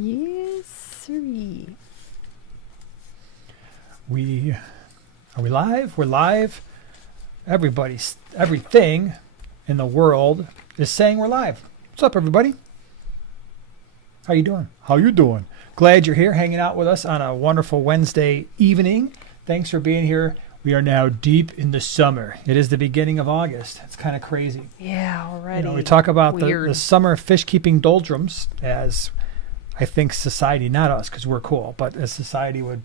Yes, sirree. Are we live? We're live. Everything in the world is saying we're live. What's up, everybody? How you doing? How you doing? Glad you're here hanging out with us on a wonderful Wednesday evening. Thanks for being here. We are now deep in the summer. It is the beginning of August. It's kind of crazy. Yeah, already. We talk about Weird. the summer fish keeping doldrums as I think society, not us because we're cool, but as society would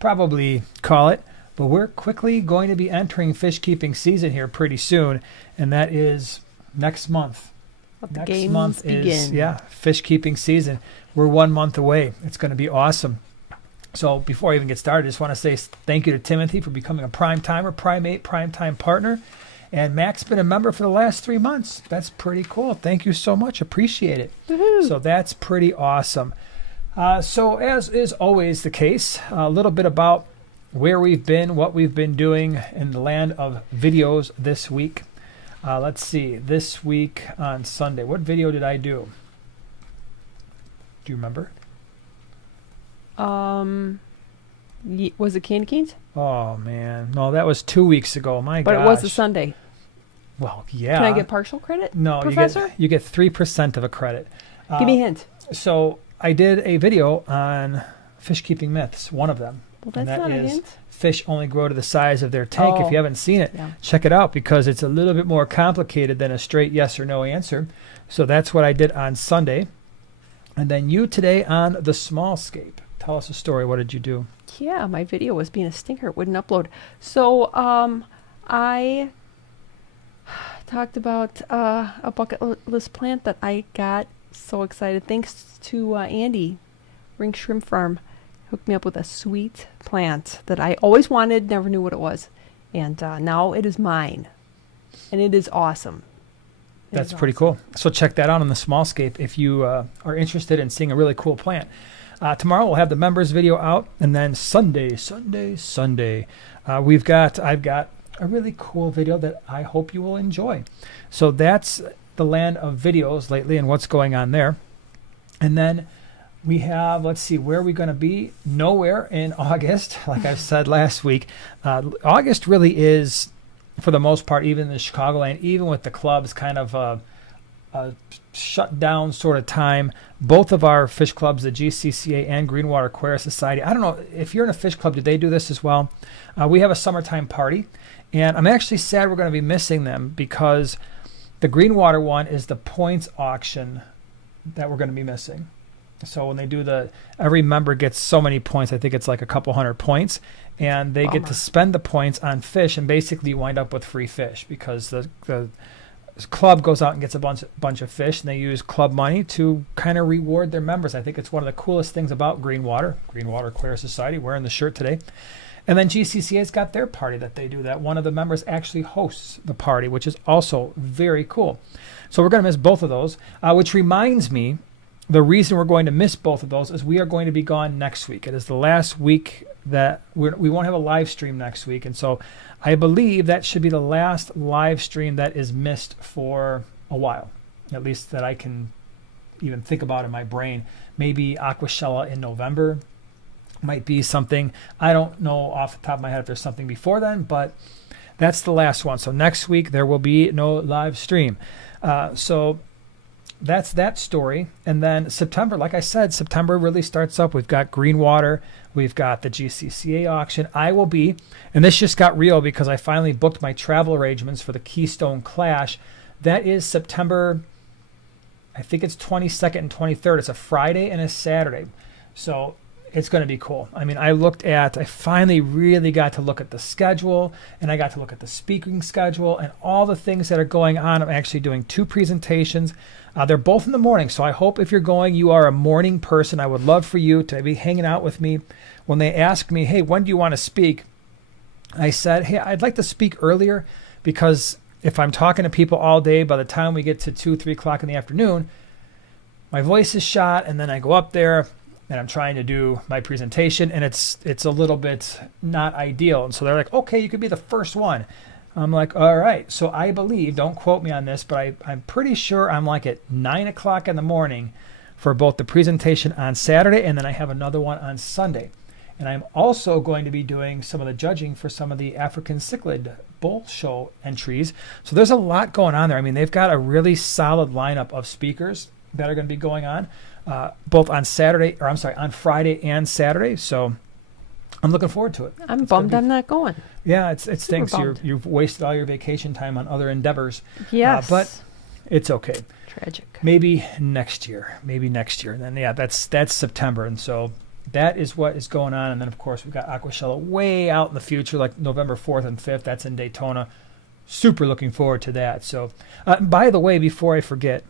probably call it. But we're quickly going to be entering fish keeping season here pretty soon, and that is next month. Let the Next games month begin. is fish keeping season. We're 1 month away. It's going to be awesome. So before I even get started, I just want to say thank you to Timothy for becoming a primate, primetime partner. And Mac's been a member for the last 3 months. That's pretty cool. Thank you so much. Appreciate it. Woohoo. So that's pretty awesome. So as is always the case, a little bit about where we've been, what we've been doing in the land of videos this week. Let's see. This week on Sunday, what video did I do? Do you remember? Was it Candy Canes? Oh, man. No, that was 2 weeks ago. My But gosh. it was a Sunday. Well, yeah. Can I get partial credit? No, Professor? you get 3% of a credit. Give me a hint. So I did a video on fish keeping myths, one of them. Well, And that's that not a is hint. fish only grow to the size of their tank. Oh. If you haven't seen it, Yeah. check it out because it's a little bit more complicated than a straight yes or no answer. So that's what I did on Sunday. And then you today on the small scape. Tell us a story. What did you do? Yeah, my video was being a stinker. It wouldn't upload. So I talked about a bucket list plant that I got so excited. Thanks to Andy, Ring Shrimp Farm, hooked me up with a sweet plant that I always wanted, never knew what it was. And now it is mine. And it is awesome. That's pretty cool. So check that out on the small scape if you are interested in seeing a really cool plant. Tomorrow we'll have the members video out, and then Sunday, I've got a really cool video that I hope you will enjoy. So that's the land of videos lately and what's going on there. And then we have, let's see, where are we going to be? Nowhere in August, like I said last week. August really is, for the most part, even in the Chicagoland, even with the clubs, kind of a shut down sort of time. Both of our fish clubs, the GCCA and Greenwater Aquarium Society, I don't know if you're in a fish club, did they do this as well? We have a summertime party, and I'm actually sad we're going to be missing them because the Greenwater one is the points auction that we're going to be missing. So when they do every member gets so many points, I think it's like a couple hundred points, and they get to spend the points on fish, and basically you wind up with free fish because the club goes out and gets a bunch of fish, and they use club money to kind of reward their members. I think it's one of the coolest things about Greenwater Aquarium Society, wearing the shirt today. And then GCCA's got their party that they do, that one of the members actually hosts the party, which is also very cool. So we're going to miss both of those, which reminds me, the reason we're going to miss both of those is we are going to be gone next week. It is the last week that we won't have a live stream next week, and so I believe that should be the last live stream that is missed for a while, at least that I can even think about in my brain. Maybe Aquashella in November might be something. I don't know off the top of my head if there's something before then, but that's the last one. So next week there will be no live stream. So that's that story. And then September, like I said, September really starts up. We've got Greenwater. We've got the GCCA auction. I will be, and this just got real because I finally booked my travel arrangements for the Keystone Clash. That is September, I think it's 22nd and 23rd. It's a Friday and a Saturday. So it's going to be cool. I mean, I finally really got to look at the schedule, and I got to look at the speaking schedule and all the things that are going on. I'm actually doing 2 presentations. They're both in the morning, so I hope if you're going, you are a morning person. I would love for you to be hanging out with me. When they asked me, hey, when do you want to speak? I said, hey, I'd like to speak earlier because if I'm talking to people all day, by the time we get to 2, 3 o'clock in the afternoon, my voice is shot, and then I go up there and I'm trying to do my presentation, and it's a little bit not ideal. And so they're like, okay, you could be the first one. I'm like, all right. So I believe, don't quote me on this, but I'm pretty sure I'm like at 9 o'clock in the morning for both the presentation on Saturday, and then I have another one on Sunday. And I'm also going to be doing some of the judging for some of the African cichlid bull show entries. So there's a lot going on there. I mean, they've got a really solid lineup of speakers that are going to be going on, both on on Friday and Saturday. So I'm looking forward to it. I'm bummed I'm not going. Yeah, it stinks. bummed. You've wasted all your vacation time on other endeavors. Yes. But it's okay. Tragic. Maybe next year. Then yeah, that's September, and so that is what is going on. And then of course we've got Aquashella way out in the future, like November 4th and 5th. That's in Daytona. Super looking forward to that. So, by the way, before I forget,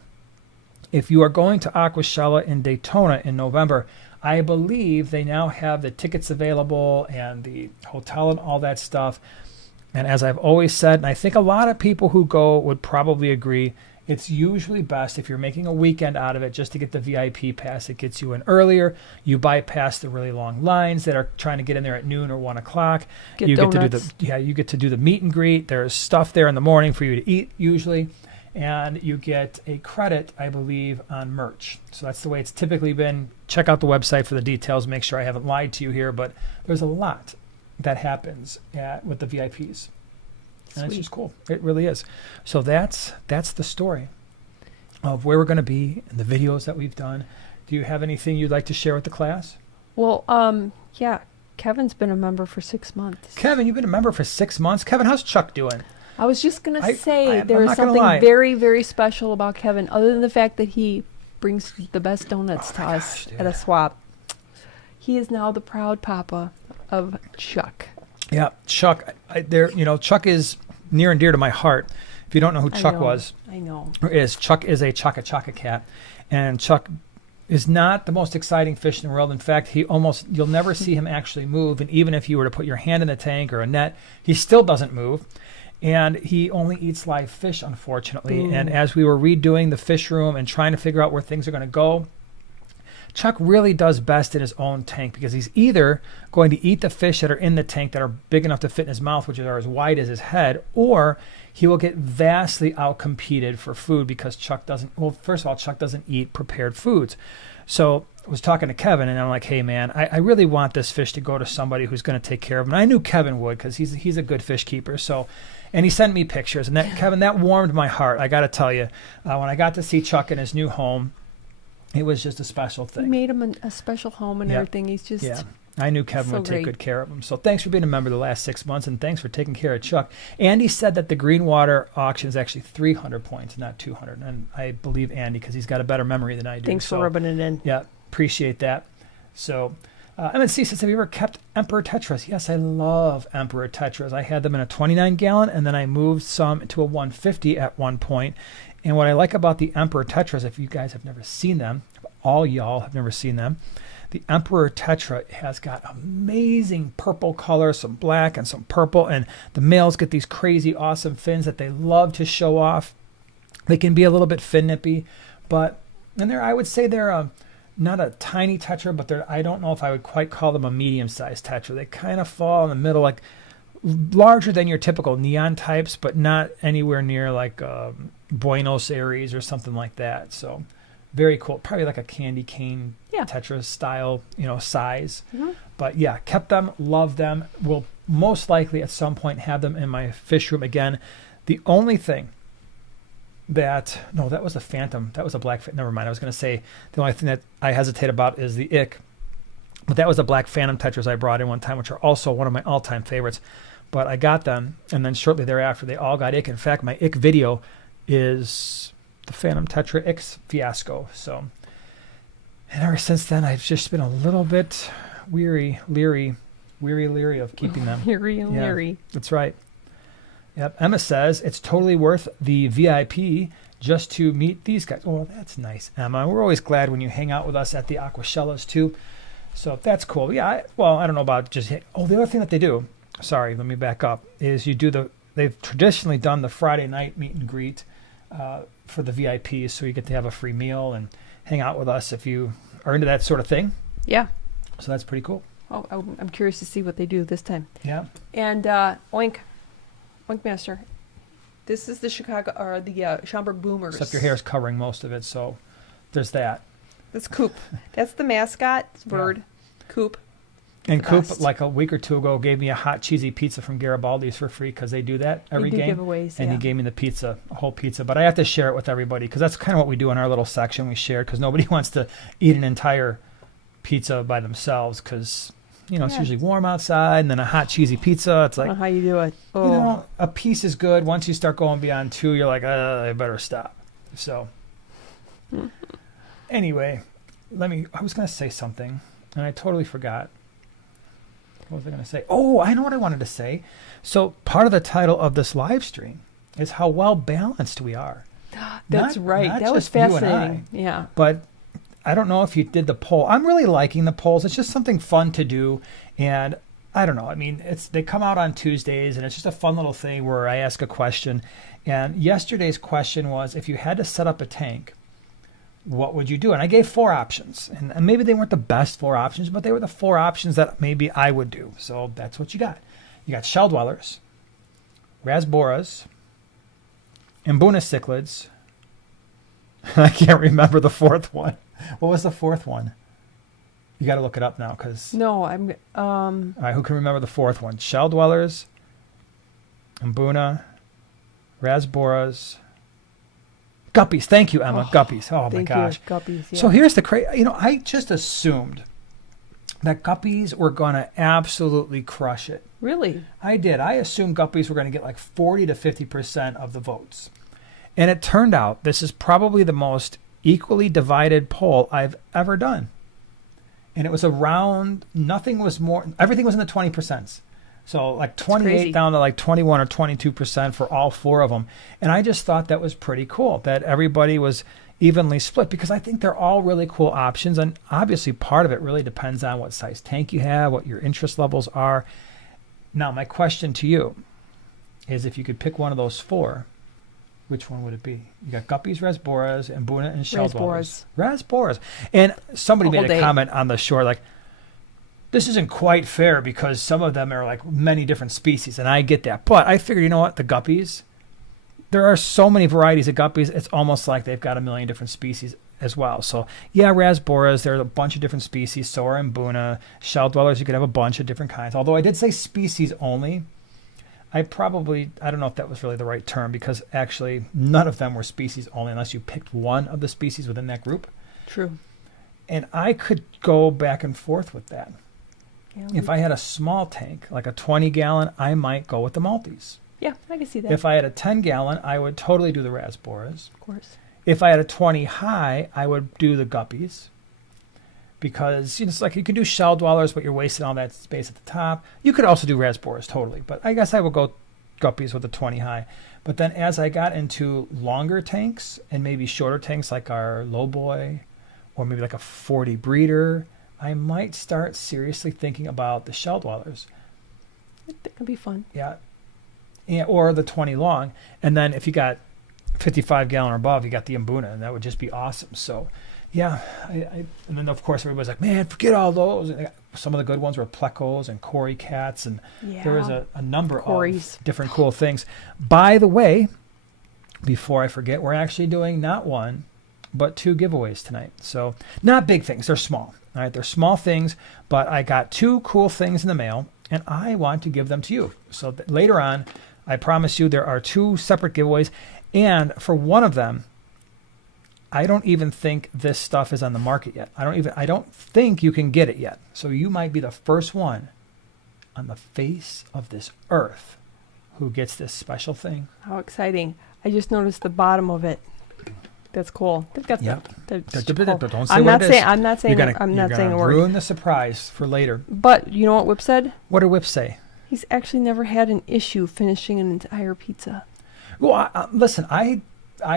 if you are going to Aquashella in Daytona in November, I believe they now have the tickets available and the hotel and all that stuff. And as I've always said, and I think a lot of people who go would probably agree, it's usually best if you're making a weekend out of it just to get the VIP pass. It gets you in earlier. You bypass the really long lines that are trying to get in there at noon or 1 o'clock. You get to do the meet and greet. There's stuff there in the morning for you to eat usually. And you get a credit, I believe, on merch. So that's the way it's typically been. Check out the website for the details. Make sure I haven't lied to you here, but there's a lot that happens with the VIPs. And it's just cool. It really is. So that's the story of where we're going to be and the videos that we've done. Do you have anything you'd like to share with the class? Well, yeah. Kevin's been a member for 6 months. Kevin, you've been a member for 6 months. Kevin, how's Chuck doing? I was just going to say I'm there is not gonna something lie. very, very special about Kevin, other than the fact that he brings the best donuts to us at a swap. He is now the proud papa of Chuck. Yeah, Chuck. Chuck is near and dear to my heart. If you don't know who Chuck was, I know. Chuck is a Chaka cat, and Chuck is not the most exciting fish in the world. In fact, you'll never see him actually move. And even if you were to put your hand in a tank or a net, he still doesn't move. And he only eats live fish, unfortunately. Ooh. And as we were redoing the fish room and trying to figure out where things are going to go, Chuck really does best in his own tank, because he's either going to eat the fish that are in the tank that are big enough to fit in his mouth, which are as wide as his head, or he will get vastly outcompeted for food because Chuck doesn't eat prepared foods. So I was talking to Kevin, and I'm like, hey, man, I really want this fish to go to somebody who's going to take care of him. And I knew Kevin would, because he's a good fish keeper. And he sent me pictures, and that warmed my heart. I got to tell you, when I got to see Chuck in his new home, it was just a special thing. He made him a special home and everything. He's just I knew Kevin would take good care of him. So thanks for being a member the last 6 months, and thanks for taking care of Chuck. Andy said that the Greenwater auction is actually 300 points, not 200. And I believe Andy, because he's got a better memory than I do. Thanks for rubbing it in. Yeah, appreciate that. So MNC says, have you ever kept Emperor Tetras? Yes, I love Emperor Tetras. I had them in a 29-gallon, and then I moved some to a 150 at one point. And what I like about the Emperor Tetras, if you guys have never seen them, all y'all have never seen them, the Emperor Tetra has got amazing purple color, some black and some purple, and the males get these crazy awesome fins that they love to show off. They can be a little bit fin nippy, I would say they're not a tiny Tetra, but I don't know if I would quite call them a medium-sized Tetra. They kind of fall in the middle, like larger than your typical neon types, but not anywhere near like Buenos Aires or something like that. So very cool. Probably like a candy cane Tetra style, size. Mm-hmm. But yeah, kept them, love them. Will most likely at some point have them in my fish room again. The only thing that was a phantom. That was a black. Never mind. I was going to say the only thing that I hesitate about is the ick. But that was a black phantom Tetras I brought in one time, which are also one of my all-time favorites. But I got them, and then shortly thereafter, they all got ick. In fact, my ick video is the Phantom Tetra X fiasco. So, and ever since then, I've just been a little bit leery of keeping them. Leery. That's right. Yep. Emma says it's totally worth the VIP just to meet these guys. Oh, that's nice, Emma. We're always glad when you hang out with us at the Aquashellas too. So that's cool. Yeah. I don't know about just. The other thing that they do. Sorry, let me back up. Is they've traditionally done the Friday night meet and greet for the VIPs, so you get to have a free meal and hang out with us if you are into that sort of thing. Yeah. So that's pretty cool. Oh, I'm curious to see what they do this time. Yeah. And Oink Master, this is the Chicago or the Schaumburg Boomers. Except your hair is covering most of it, so there's that. That's Coop. That's the mascot bird. Coop. And The Coop, best. like a week or two ago, gave me a hot cheesy pizza from Garibaldi's for free because they do that every They do game. giveaways, And yeah. he gave me the pizza, a whole pizza. But I have to share it with everybody because that's kind of what we do in our little section. We share because nobody wants to eat an entire pizza by themselves because, you know, it's Yeah. usually warm outside. And then a hot cheesy pizza, it's I like, don't know how you do it. Oh, you know, a piece is good. Once you start going beyond two, you're like, I better stop. So anyway, I was going to say something and I totally forgot. What was I going to say? Oh, I know what I wanted to say. So part of the title of this live stream is how well balanced we are. that's right. Not That was just you and fascinating. Yeah. But I don't know if you did the poll. I'm really liking the polls. It's just something fun to do. And I don't know. I mean, they come out on Tuesdays and it's just a fun little thing where I ask a question. And yesterday's question was, if you had to set up a tank, what would you do? And I gave 4 options. And maybe they weren't the best 4 options, but they were the 4 options that maybe I would do. So that's what you got. You got shell dwellers, rasboras, Mbuna cichlids. I can't remember the 4th one. What was the 4th one? You got to look it up now because. No, I'm. All right, who can remember the 4th one? Shell dwellers, Mbuna, rasboras, guppies. Thank you, Emma. Guppies. Oh my Thank gosh. you, guppies. Yeah. So here's the crazy. You know, I just assumed that guppies were going to absolutely crush it. Really? I did. I assumed guppies were going to get like 40 to 50% of the votes. And it turned out this is probably the most equally divided poll I've ever done. And it was around, everything was in the 20%. So like 28 crazy. down to like 21 or 22% for all 4 of them. And I just thought that was pretty cool that everybody was evenly split because I think they're all really cool options. And obviously part of it really depends on what size tank you have, what your interest levels are. Now, my question to you is if you could pick one of those 4, which one would it be? You got guppies, rasboras, Mbuna, and shell dwellers. Rasboras. And somebody A whole made a day. comment on the shore like, this isn't quite fair because some of them are like many different species, and I get that. But I figured, you know what, the guppies, there are so many varieties of guppies, it's almost like they've got a million different species as well. So, yeah, rasboras, there's a bunch of different species. So are Mbuna. Shell dwellers, you could have a bunch of different kinds. Although I did say species only. I don't know if that was really the right term because actually none of them were species only unless you picked one of the species within that group. True. And I could go back and forth with that. Yeah, If I had a small tank, like a 20-gallon, I might go with the Maltese. yeah, I can see that. If I had a 10-gallon, I would totally do the rasboras. Of course. If I had a 20 high, I would do the guppies. Because it's like you can do shell dwellers, but you're wasting all that space at the top. You could also do rasboras, totally. But I guess I would go guppies with a 20 high. But then as I got into longer tanks and maybe shorter tanks like our low boy or maybe like a 40 breeder, I might start seriously thinking about the shell dwellers. That could be fun. Yeah. Or the 20 long. And then if you got 55 gallon or above, you got the Mbuna, and that would just be awesome. So, yeah. And then, of course, everybody's like, man, forget all those. And some of the good ones were plecos and Cory cats, and Yeah. there was a number Corys. of different cool things. By the way, before I forget, we're actually doing not 1, but 2 giveaways tonight. So, not big things. They're small. All right, they're small things, but I got 2 cool things in the mail, and I want to give them to you. So later on, I promise you there are 2 separate giveaways, and for one of them, I don't even think this stuff is on the market yet. I don't think you can get it yet. So you might be the first one on the face of this earth who gets this special thing. How exciting. I just noticed the bottom of it. That's cool. They've got Yep. that's Don't cool. say I'm what not it saying is. I'm not saying You're I'm not gonna saying a word. ruin the surprise for later. But you know what Whip said? What did Whip say? He's actually never had an issue finishing an entire pizza. Well, listen, I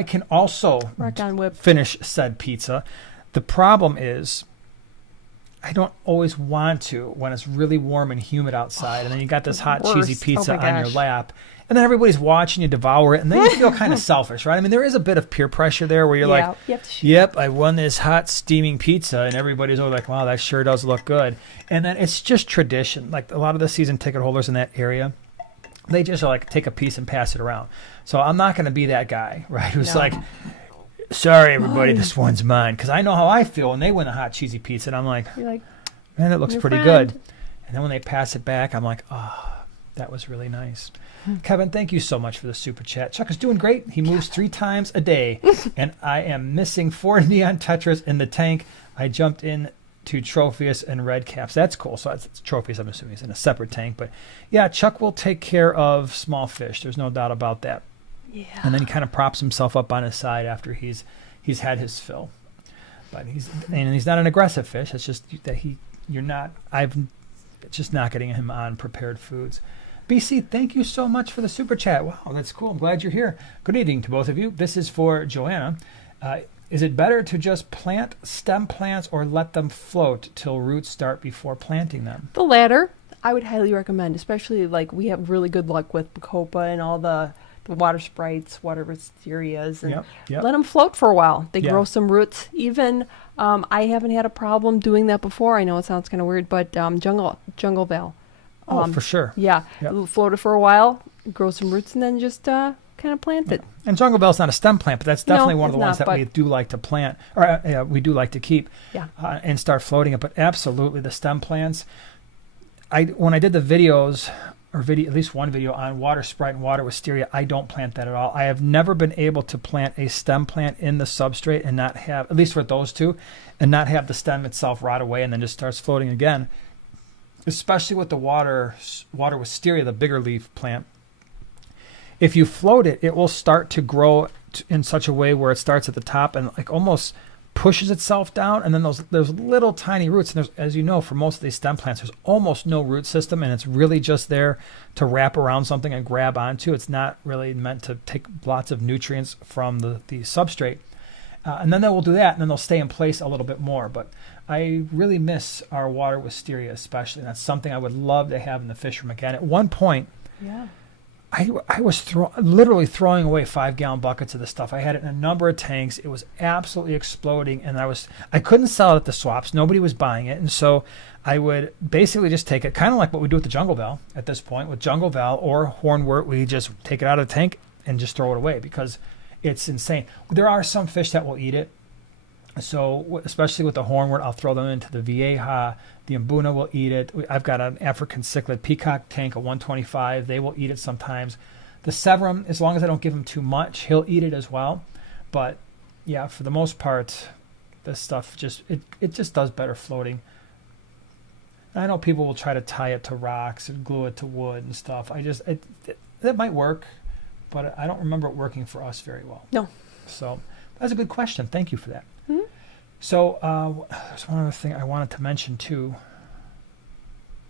can also Rock on, Whip. finish said pizza. The problem is I don't always want to when it's really warm and humid outside, and then you got this hot cheesy worst. pizza Oh my on your gosh. lap, and then everybody's watching you devour it, and then you feel kind of selfish, right? I mean, there is a bit of peer pressure there where you're Yeah, like, you have to shoot. yep, I won this hot steaming pizza, and everybody's all like, wow, that sure does look good. And then it's just tradition. Like a lot of the season ticket holders in that area, they just are like take a piece and pass it around. So I'm not going to be that guy, right? Who's No. like sorry, everybody, Mine. this one's mine. Because I know how I feel when they win a hot cheesy pizza. And I'm like, You're like, man, that looks your pretty friend. good. And then when they pass it back, I'm like, oh, that was really nice. Hmm. Kevin, thank you so much for the super chat. Chuck is doing great. He moves 3 times a day. And I am missing 4 neon tetras in the tank. I jumped in to Tropheus and red caps. That's cool. So it's Tropheus, I'm assuming, is in a separate tank. But yeah, Chuck will take care of small fish. There's no doubt about that. Yeah. And then he kind of props himself up on his side after he's had his fill. But he's not an aggressive fish. It's just that I'm just not getting him on prepared foods. BC, thank you so much for the super chat. Wow, that's cool. I'm glad you're here. Good evening to both of you. This is for Joanna. Is it better to just plant stem plants or let them float till roots start before planting them? The latter, I would highly recommend, especially like we have really good luck with Bacopa and all the water sprites, water wisterias, and Yep. let them float for a while. They Yeah. grow some roots. Even I haven't had a problem doing that before. I know it sounds kind of weird, but jungle val. Oh, for sure. Yeah, Yep. float it for a while, grow some roots, and then just kind of plant it. And jungle bell's not a stem plant, but that's definitely No, one of the it's ones not, that we do like to plant, or we do like to keep, Yeah. and start floating it. But absolutely, the stem plants. When I did the videos, at least one video on water sprite and water wisteria, I don't plant that at all. I have never been able to plant a stem plant in the substrate and not have, at least with those two, and not have the stem itself rot away and then just starts floating again. Especially with the water wisteria, the bigger leaf plant. If you float it, it will start to grow in such a way where it starts at the top and like almost pushes itself down, and then there's little tiny roots. And as you know, for most of these stem plants, there's almost no root system, and it's really just there to wrap around something and grab onto. It's not really meant to take lots of nutrients from the substrate. And then they will do that, and then they'll stay in place a little bit more. But I really miss our water wisteria, especially. And that's something I would love to have in the fish room again. At one point, Yeah. I was literally throwing away 5-gallon buckets of this stuff. I had it in a number of tanks. It was absolutely exploding, and I couldn't sell it at the swaps. Nobody was buying it, and so I would basically just take it, kind of like what we do with the jungle val at this point. With jungle val or hornwort, we just take it out of the tank and just throw it away because it's insane. There are some fish that will eat it. So especially with the hornwort, I'll throw them into the vieja. The mbuna will eat it. I've got an African cichlid peacock tank, a 125. They will eat it sometimes. The severum, as long as I don't give him too much, he'll eat it as well. But yeah, for the most part, this stuff it just does better floating. And I know people will try to tie it to rocks and glue it to wood and stuff. That might work, but I don't remember it working for us very well. No. So that's a good question. Thank you for that. Hmm? So there's one other thing I wanted to mention too.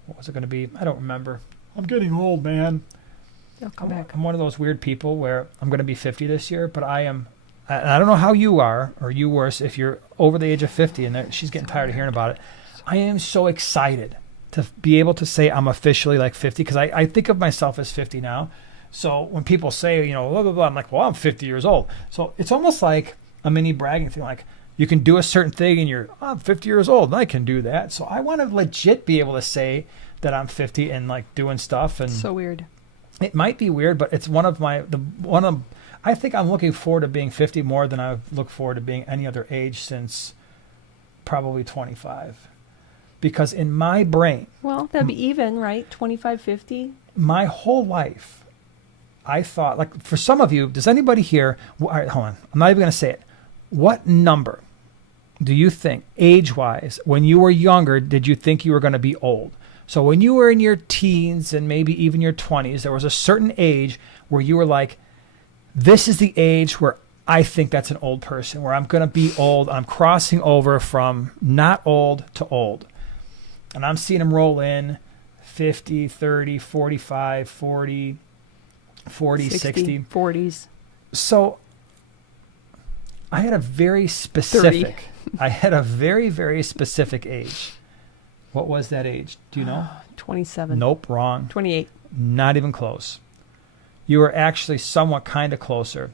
What was it going to be? I don't remember. I'm getting old, man. They'll come back. I'm one of those weird people where I'm going to be 50 this year, but I don't know how you are, or you worse, if you're over the age of 50, and she's getting tired of hearing about it. I am so excited to be able to say I'm officially like 50, because I think of myself as 50 now. So when people say, blah, blah, blah, I'm like, well, I'm 50 years old. So it's almost like a mini bragging thing. Like, you can do a certain thing and I'm 50 years old and I can do that. So I want to legit be able to say that I'm 50 and like doing stuff. And So weird. it might be weird, but it's I think I'm looking forward to being 50 more than I've looked forward to being any other age since probably 25. Because in my brain, Well, that'd be even, right? 25, 50. my whole life, I thought, like for some of you, does anybody here, all right, hold on, I'm not even going to say it. What number do you think, age-wise, when you were younger, did you think you were going to be old? So when you were in your teens and maybe even your 20s, there was a certain age where you were like, this is the age where I think that's an old person, where I'm going to be old. I'm crossing over from not old to old. And I'm seeing them roll in 50, 30, 45, 40, 60. 40s. So I had a very specific, 30. I had a very, very specific age. What was that age? Do you know? 27. Nope, wrong. 28. Not even close. You were actually somewhat kind of closer.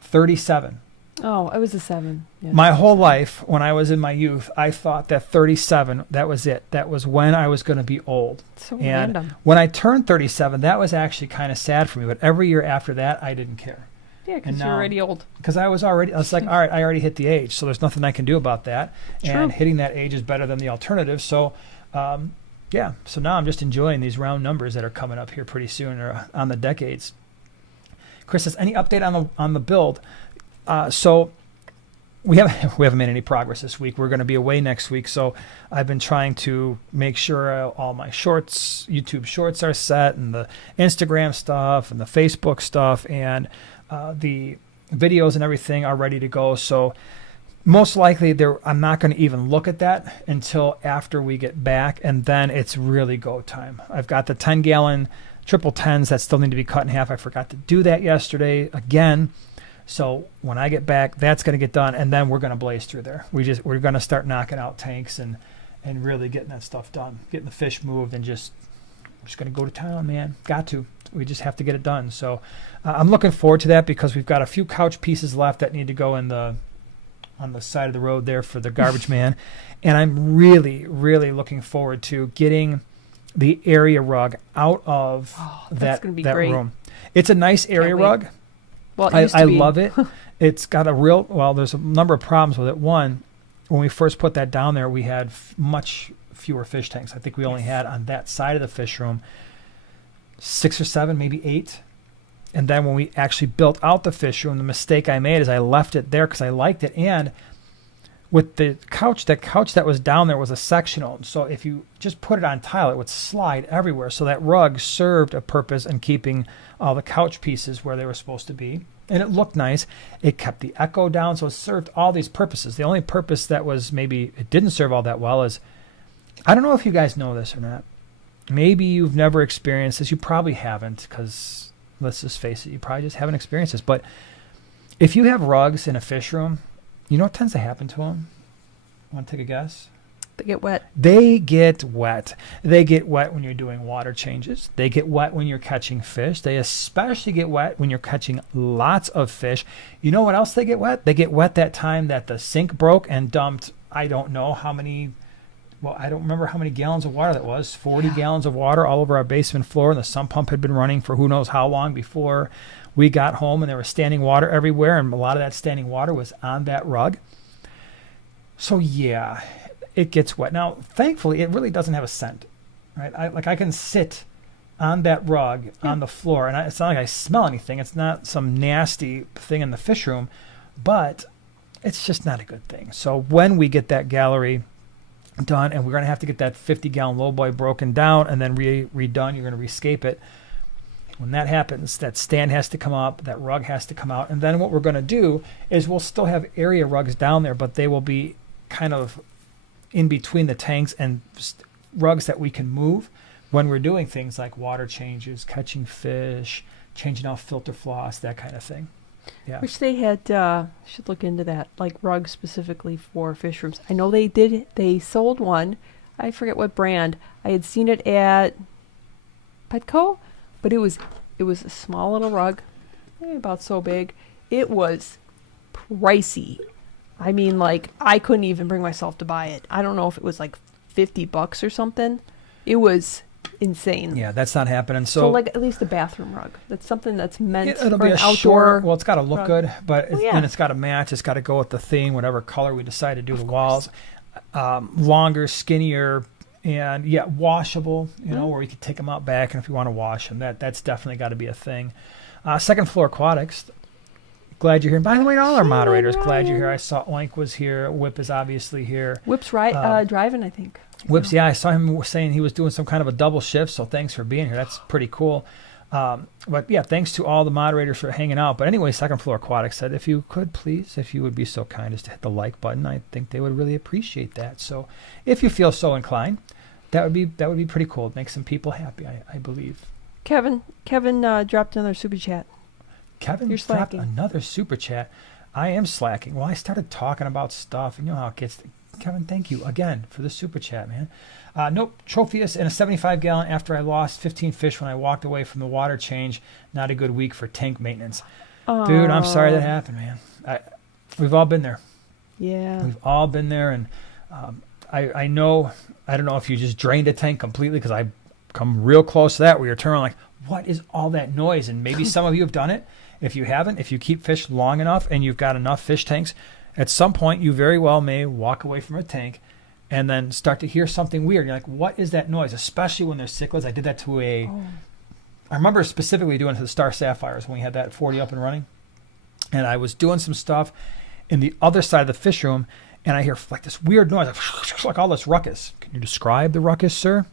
37. Oh, I was a 7. Yeah. My whole life, when I was in my youth, I thought that 37, that was it. That was when I was going to be old. So And random. when I turned 37, that was actually kind of sad for me. But every year after that, I didn't care. Yeah, because you're already old. Because I was like, all right, I already hit the age, so there's nothing I can do about that. True. And hitting that age is better than the alternative. So, so now I'm just enjoying these round numbers that are coming up here pretty soon, or on the decades. Chris says, any update on the build? So we haven't made any progress this week. We're going to be away next week, so I've been trying to make sure all my shorts, YouTube shorts, are set, and the Instagram stuff, and the Facebook stuff, and the videos and everything are ready to go. So most likely I'm not going to even look at that until after we get back, and then it's really go time. I've got the 10-gallon triple 10s that still need to be cut in half. I forgot to do that yesterday again. So when I get back, that's going to get done, and then we're going to blaze through there. We're going to start knocking out tanks and really getting that stuff done, getting the fish moved, and just going to go to town, man. Got to. We just have to get it done. So I'm looking forward to that, because we've got a few couch pieces left that need to go on the side of the road there for the garbage man, and I'm really, really looking forward to getting the area rug out of that great. room. It's a nice area rug. Well, I love it. It's got there's a number of problems with it. One, when we first put that down there, we had much fewer fish tanks. I think we only had on that side of the fish room 6 or 7, maybe 8. And then when we actually built out the fish room, the mistake I made is I left it there because I liked it. And with the couch, that couch that was down there was a sectional. So if you just put it on tile, it would slide everywhere. So that rug served a purpose in keeping all the couch pieces where they were supposed to be. And it looked nice. It kept the echo down, so it served all these purposes. The only purpose that was maybe it didn't serve all that well is, I don't know if you guys know this or not. Maybe you've never experienced this. You probably haven't, because let's just face it, you probably just haven't experienced this. But if you have rugs in a fish room, you know what tends to happen to them? Want to take a guess? They get wet. They get wet. They get wet when you're doing water changes. They get wet when you're catching fish. They especially get wet when you're catching lots of fish. You know what else they get wet? They get wet that time that the sink broke and dumped, I don't know how many, well, I don't remember how many gallons of water that was, 40 gallons of water all over our basement floor, and the sump pump had been running for who knows how long before we got home, and there was standing water everywhere, and a lot of that standing water was on that rug. So yeah, it gets wet. Now, thankfully, it really doesn't have a scent, right? I can sit on that rug on the floor, and it's not like I smell anything. It's not some nasty thing in the fish room, but it's just not a good thing. So when we get that gallery done, and we're going to have to get that 50-gallon lowboy broken down and then redone, you're going to rescape it. When that happens, that stand has to come up, that rug has to come out, and then what we're going to do is we'll still have area rugs down there, but they will be kind of in between the tanks, and rugs that we can move when we're doing things like water changes, catching fish, changing out filter floss, that kind of thing. Yeah. Wish they had, should look into that, like rugs specifically for fish rooms. I know they sold one. I forget what brand. I had seen it at Petco, but it was a small little rug, maybe about so big. It was pricey. I mean, like, I couldn't even bring myself to buy it. I don't know if it was like $50 or something. It was insane. Yeah, that's not happening. So like at least a bathroom rug. That's something that's meant it'll for be an a outdoor short. Well, it's got to look rug. good, but yeah. It's got to match. It's got to go with the theme, whatever color we decide to do the walls. Longer, skinnier, and washable. You know, where you can take them out back, and if you want to wash them, that's definitely got to be a thing. Second Floor Aquatics. Glad you're here. And by the way, all our moderators, glad you're here. I saw Oink was here. Whip is obviously here. Whip's driving, I think. Whips, I saw him saying he was doing some kind of a double shift, so thanks for being here. That's pretty cool. But yeah, thanks to all the moderators for hanging out. But anyway, Second Floor Aquatics said, if you could please, if you would be so kind as to hit the like button, I think they would really appreciate that. So if you feel so inclined, that would be pretty cool. It'd make some people happy, I believe. Kevin dropped another super chat. Kevin You're dropped slacking. another super chat. I am slacking. Well, I started talking about stuff. You know how it gets. Kevin, thank you again for the super chat, man. Nope, Tropheus in a 75-gallon after I lost 15 fish when I walked away from the water change. Not a good week for tank maintenance. Aww. Dude, I'm sorry that happened, man. We've all been there. Yeah. We've all been there, and I know, I don't know if you just drained a tank completely, because I come real close to that where you're turning like, what is all that noise? And maybe some of you have done it. If you haven't, if you keep fish long enough and you've got enough fish tanks, at some point you very well may walk away from a tank and then start to hear something weird. You're like, what is that noise? Especially when there's cichlids. I did that to I remember specifically doing it to the star sapphires when we had that 40 up and running. And I was doing some stuff in the other side of the fish room, and I hear like this weird noise, like all this ruckus. Can you describe the ruckus, sir?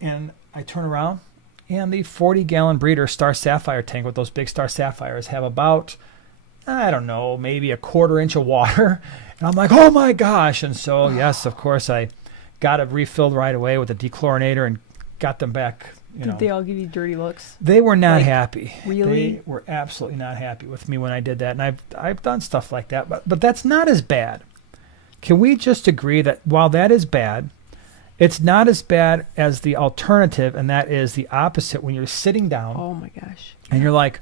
And I turn around, and the 40-gallon breeder star sapphire tank with those big star sapphires have about, I don't know, maybe a 1/4 inch of water. And I'm like, oh my gosh. And so, yes, of course, I got it refilled right away with a dechlorinator and got them back. Did they all give you dirty looks? They were not happy. Really? They were absolutely not happy with me when I did that. And I've done stuff like that, but that's not as bad. Can we just agree that while that is bad, it's not as bad as the alternative, and that is the opposite when you're sitting down. Oh my gosh. And you're like,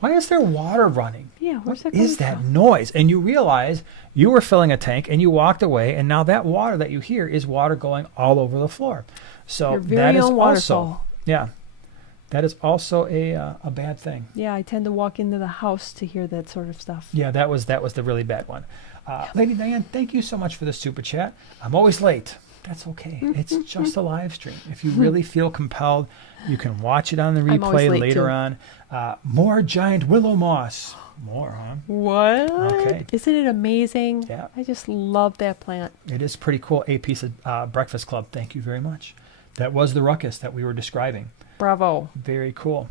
why is there water running? Yeah, where's that What is coming that from? noise? And you realize you were filling a tank and you walked away, and now that water that you hear is water going all over the floor. So Your very that is own also, waterfall. yeah, that is also a bad thing. Yeah, I tend to walk into the house to hear that sort of stuff. Yeah, that was the really bad one. Lady Diane, thank you so much for the super chat. I'm always late. That's okay. It's just a live stream. If you really feel compelled, you can watch it on the I'm always replay late, later too. on. More giant willow moss. More, huh? What? Okay. Isn't it amazing? Yeah. I just love that plant. It is pretty cool. A piece of Breakfast Club. Thank you very much. That was the ruckus that we were describing. Bravo. Very cool.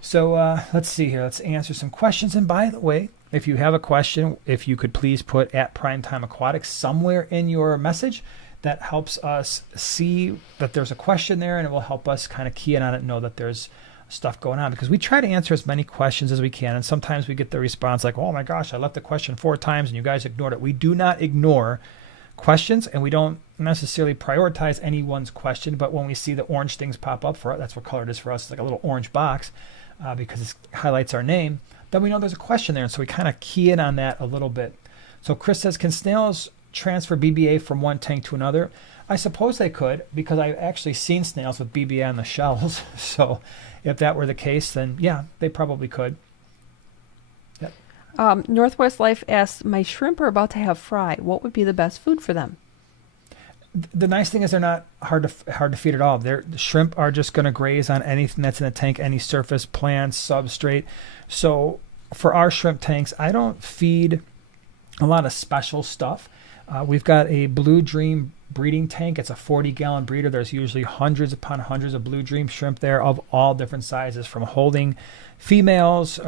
So let's see here. Let's answer some questions. And by the way, if you have a question, if you could please put at Primetime Aquatics somewhere in your message, that helps us see that there's a question there, and it will help us kind of key in on it and know that there's stuff going on, because we try to answer as many questions as we can, and sometimes we get the response like, oh my gosh, I left the question 4 times and you guys ignored it. We do not ignore questions, and we don't necessarily prioritize anyone's question, but when we see the orange things pop up for it, that's what color it is for us. It's like a little orange box because it highlights our name. Then we know there's a question there, and so we kind of key in on that a little bit. So Chris says, can snails transfer BBA from one tank to another? I suppose they could, because I've actually seen snails with BBA on the shells. So if that were the case, then yeah, they probably could. Yep. Northwest Life asks, my shrimp are about to have fry. What would be the best food for them? The nice thing is they're not hard to feed at all. The shrimp are just going to graze on anything that's in the tank, any surface, plants, substrate. So for our shrimp tanks, I don't feed a lot of special stuff. We've got a Blue Dream breeding tank. It's a 40-gallon breeder. There's usually hundreds upon hundreds of Blue Dream shrimp there of all different sizes, from holding females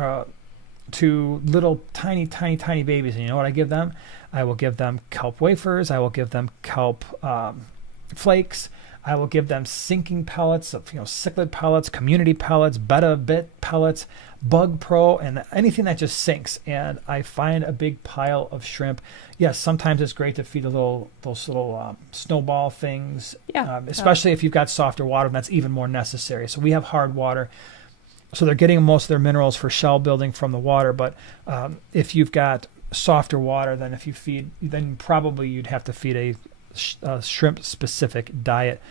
to little tiny babies. And you know what I give them? I will give them kelp wafers. I will give them kelp flakes. I will give them sinking pellets, cichlid pellets, community pellets, Betta Bit pellets, Bug Pro, and anything that just sinks. And I find a big pile of shrimp. Yes, sometimes it's great to feed those little snowball things. Yeah. Especially if you've got softer water, that's even more necessary. So we have hard water, so they're getting most of their minerals for shell building from the water. But if you've got softer water, then probably you'd have to feed a shrimp specific diet.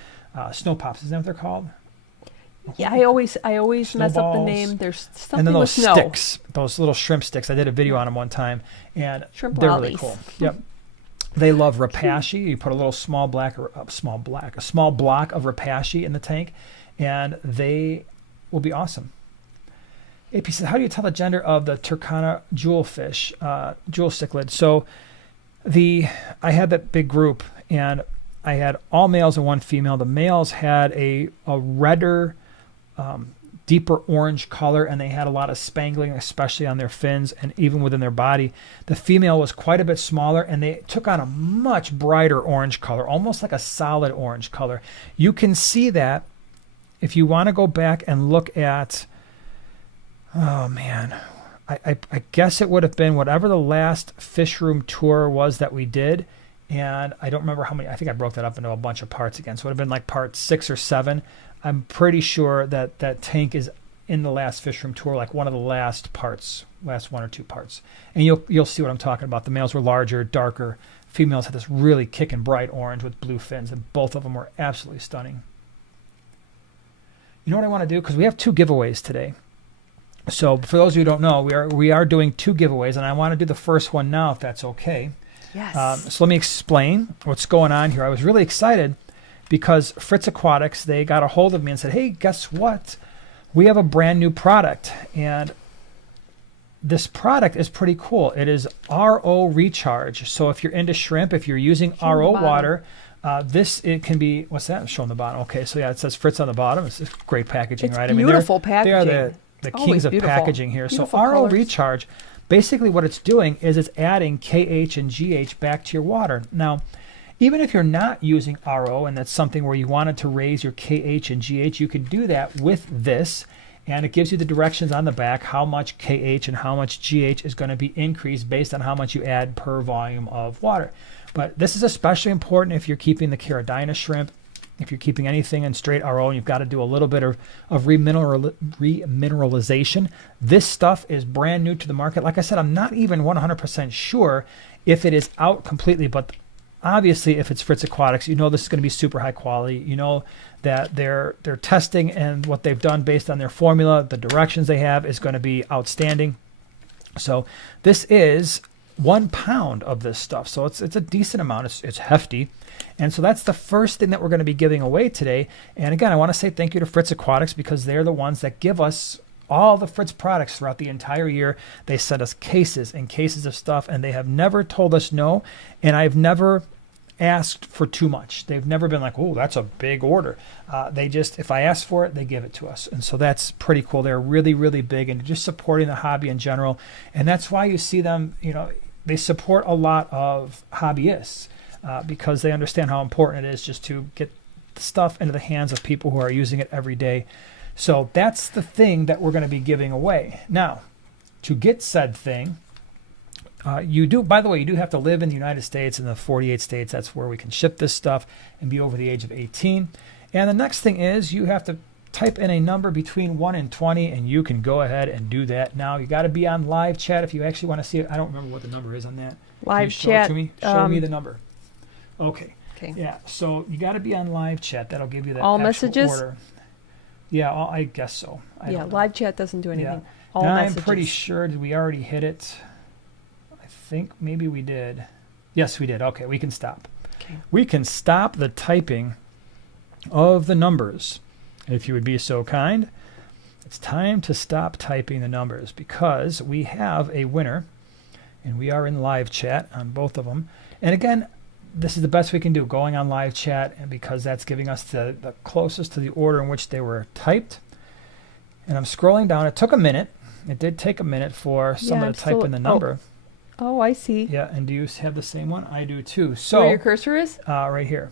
Snow pops, isn't that what they're called? Yeah, I always mess up the name. There's something and then those with snow. sticks, those little shrimp sticks. I did a video on them one time, and Shrimp they're lollies. really cool. Yep. They love rapashi. You put a little small block of rapashi in the tank, and they will be awesome. AP says, how do you tell the gender of the Turkana jewel cichlid? So I had that big group, and I had all males and one female. The males had a redder, deeper orange color, and they had a lot of spangling, especially on their fins and even within their body. The female was quite a bit smaller, and they took on a much brighter orange color, almost like a solid orange color. You can see that if you want to go back and look at, oh man, I guess it would have been whatever the last fish room tour was that we did. And I don't remember how many. I think I broke that up into a bunch of parts again. So it would have been like part 6 or 7. I'm pretty sure that that tank is in the last fish room tour, like one of the last parts, last 1 or 2 parts. And you'll see what I'm talking about. The males were larger, darker. Females had this really kicking bright orange with blue fins, and both of them were absolutely stunning. You know what I want to do? Because we have 2 giveaways today. So for those who don't know, we are doing 2 giveaways, and I want to do the first one now, if that's okay. Yes. So let me explain what's going on here. I was really excited because Fritz Aquatics, they got a hold of me and said, hey, guess what? We have a brand new product, and this product is pretty cool. It is RO recharge. So if you're into shrimp, if you're using RO water, it can be, what's that? Show on the bottom. Okay, so yeah, it says Fritz on the bottom. It's great packaging, It's right? beautiful They are packaging. the Always kings of beautiful. packaging here. Beautiful So RO colors. recharge, basically what it's doing is it's adding KH and GH back to your water. Now, even if you're not using RO and that's something where you wanted to raise your KH and GH, you could do that with this. And it gives you the directions on the back, how much KH and how much GH is going to be increased based on how much you add per volume of water. But this is especially important if you're keeping the Caridina shrimp, if you're keeping anything in straight RO, and you've got to do a little bit of remineralization. This stuff is brand new to the market. Like I said, I'm not even 100% sure if it is out completely, but obviously if it's Fritz Aquatics, you know this is going to be super high quality. You know that they're testing and what they've done based on their formula, the directions they have is going to be outstanding. So this is 1 pound of this stuff. So it's a decent amount. It's hefty. And so that's the first thing that we're going to be giving away today. And again, I want to say thank you to Fritz Aquatics because they're the ones that give us all the Fritz products throughout the entire year. They send us cases and cases of stuff, and they have never told us no. And I've never asked for too much. They've never been like, oh, that's a big order. They just, if I ask for it, they give it to us. And so that's pretty cool. They're really, really big and just supporting the hobby in general. And that's why you see them, they support a lot of hobbyists because they understand how important it is just to get the stuff into the hands of people who are using it every day. So that's the thing that we're going to be giving away. Now, to get said thing, you do have to live in the United States, in the 48 states. That's where we can ship this stuff and be over the age of 18. And the next thing is you have to type in a number between 1 and 20, and you can go ahead and do that now. You got to be on live chat if you actually want to see it. I don't remember what the number is on that. Live Show it chat. to me. Show me the number. Okay. Okay. Yeah. So you got to be on live chat. That'll give you that All actual messages? order. Yeah, I guess so. I Yeah, don't know. live chat doesn't do anything. Yeah. All And I'm messages. pretty sure, did we already hit it? I think maybe we did. Yes, we did. Okay, we can stop. Okay. We can stop the typing of the numbers. If you would be so kind. It's time to stop typing the numbers because we have a winner, and we are in live chat on both of them. And again, this is the best we can do, going on live chat, and because that's giving us the closest to the order in which they were typed. And I'm scrolling down. It took a minute. It did take a minute for someone to type in the number. Oh, I see. Yeah, and do you have the same one? I do too. So Where your cursor is? right here,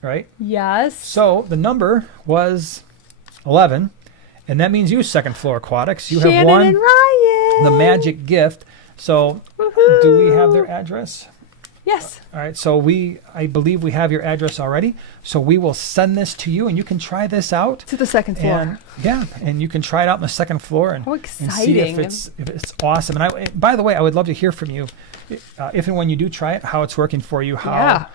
right? Yes. So the number was 11, and that means you, Second Floor Aquatics. You Shannon have won and Ryan. the magic gift. So Woohoo. do we have their address? Yes. All right, so I believe we have your address already. So we will send this to you, and you can try this out. To the second floor. And, yeah, and you can try it out on the second floor and, How and see exciting. if it's awesome. And by the way, I would love to hear from you if and when you do try it, how it's working for you, how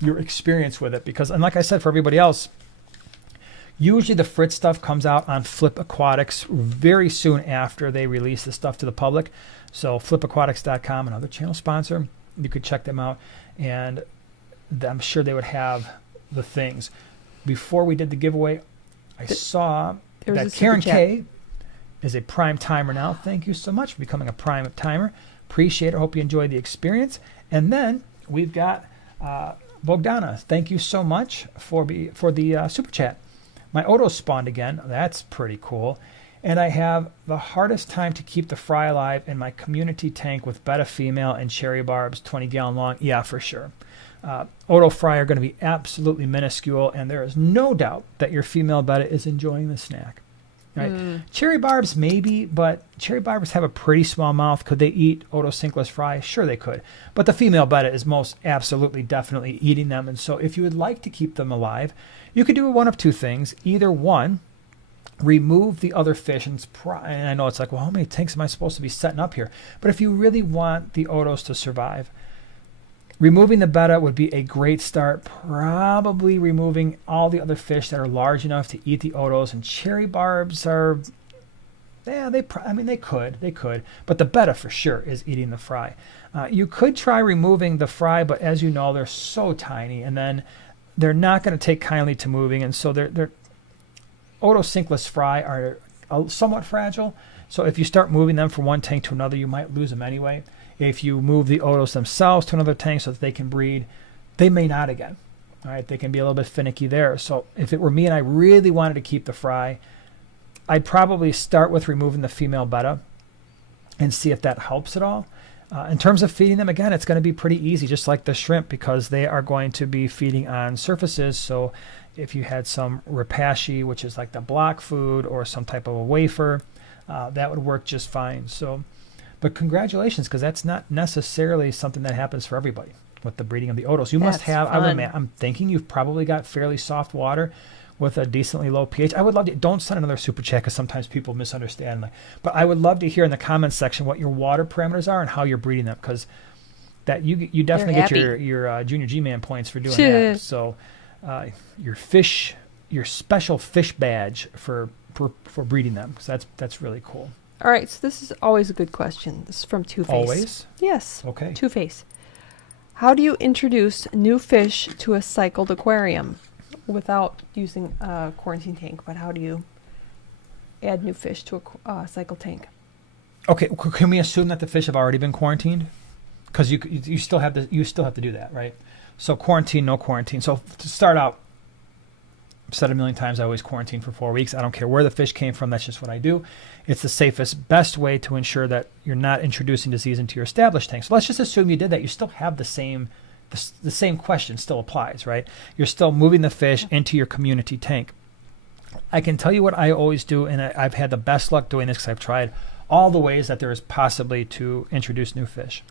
your experience with it. Because, and like I said, for everybody else, usually the Fritz stuff comes out on Flip Aquatics very soon after they release the stuff to the public. So flipaquatics.com, another channel sponsor. You could check them out, and I'm sure they would have the things. Before we did the giveaway, I saw that Karen K is a prime timer now. Thank you so much for becoming a prime timer. Appreciate it. Hope you enjoyed the experience. And then we've got Bogdana. Thank you so much for the super chat. My Odo spawned again. That's pretty cool. And I have the hardest time to keep the fry alive in my community tank with betta female and cherry barbs, 20-gallon long. Yeah, for sure. Odo fry are going to be absolutely minuscule, and there is no doubt that your female betta is enjoying the snack. Right? Cherry barbs maybe, but cherry barbs have a pretty small mouth. Could they eat Otosynchus fry? Sure they could. But the female betta is most absolutely definitely eating them. And so if you would like to keep them alive, you could do one of two things. Either one, remove the other fish, and I know it's like, well, how many tanks am I supposed to be setting up here? But if you really want the Otos to survive, removing the betta would be a great start. Probably removing all the other fish that are large enough to eat the Otos, and cherry barbs are Yeah, I mean, they could, but the better for sure is eating the fry. You could try removing the fry, but as you know, they're so tiny, and then they're not going to take kindly to moving, and so they're otosinkless fry are somewhat fragile. So if you start moving them from one tank to another, you might lose them anyway. If you move the otos themselves to another tank so that they can breed, they may not again. All right, they can be a little bit finicky there. So if it were me and I really wanted to keep the fry, I'd probably start with removing the female betta and see if that helps at all. In terms of feeding them, again, it's going to be pretty easy, just like the shrimp, because they are going to be feeding on surfaces. So if you had some repashi, which is like the block food, or some type of a wafer, that would work just fine. So, but congratulations, because that's not necessarily something that happens for everybody with the breeding of the otos. You must have, I'm thinking you've probably got fairly soft water with a decently low pH. I would love to, don't send another super chat because sometimes people misunderstand. But I would love to hear in the comments section what your water parameters are and how you're breeding them, because that you definitely get your Junior G-Man points for doing that. So your special fish badge for breeding them, because that's really cool. All right, so this is always a good question. This is from Two-Face. Always? Yes. Okay. Two-Face. How do you introduce new fish to a cycled aquarium without using a quarantine tank? But how do you add new fish to a cycle tank? Okay, can we assume that the fish have already been quarantined? Because you still have to do that, right? So quarantine, no quarantine. So to start out, I've said a million times, I always quarantine for 4 weeks. I don't care where the fish came from. That's just what I do. It's the safest, best way to ensure that you're not introducing disease into your established tank. So let's just assume you did that. You still have the same question still applies, right? You're still moving the fish into your community tank. I can tell you what I always do, and I've had the best luck doing this because I've tried all the ways that there is possibly to introduce new fish.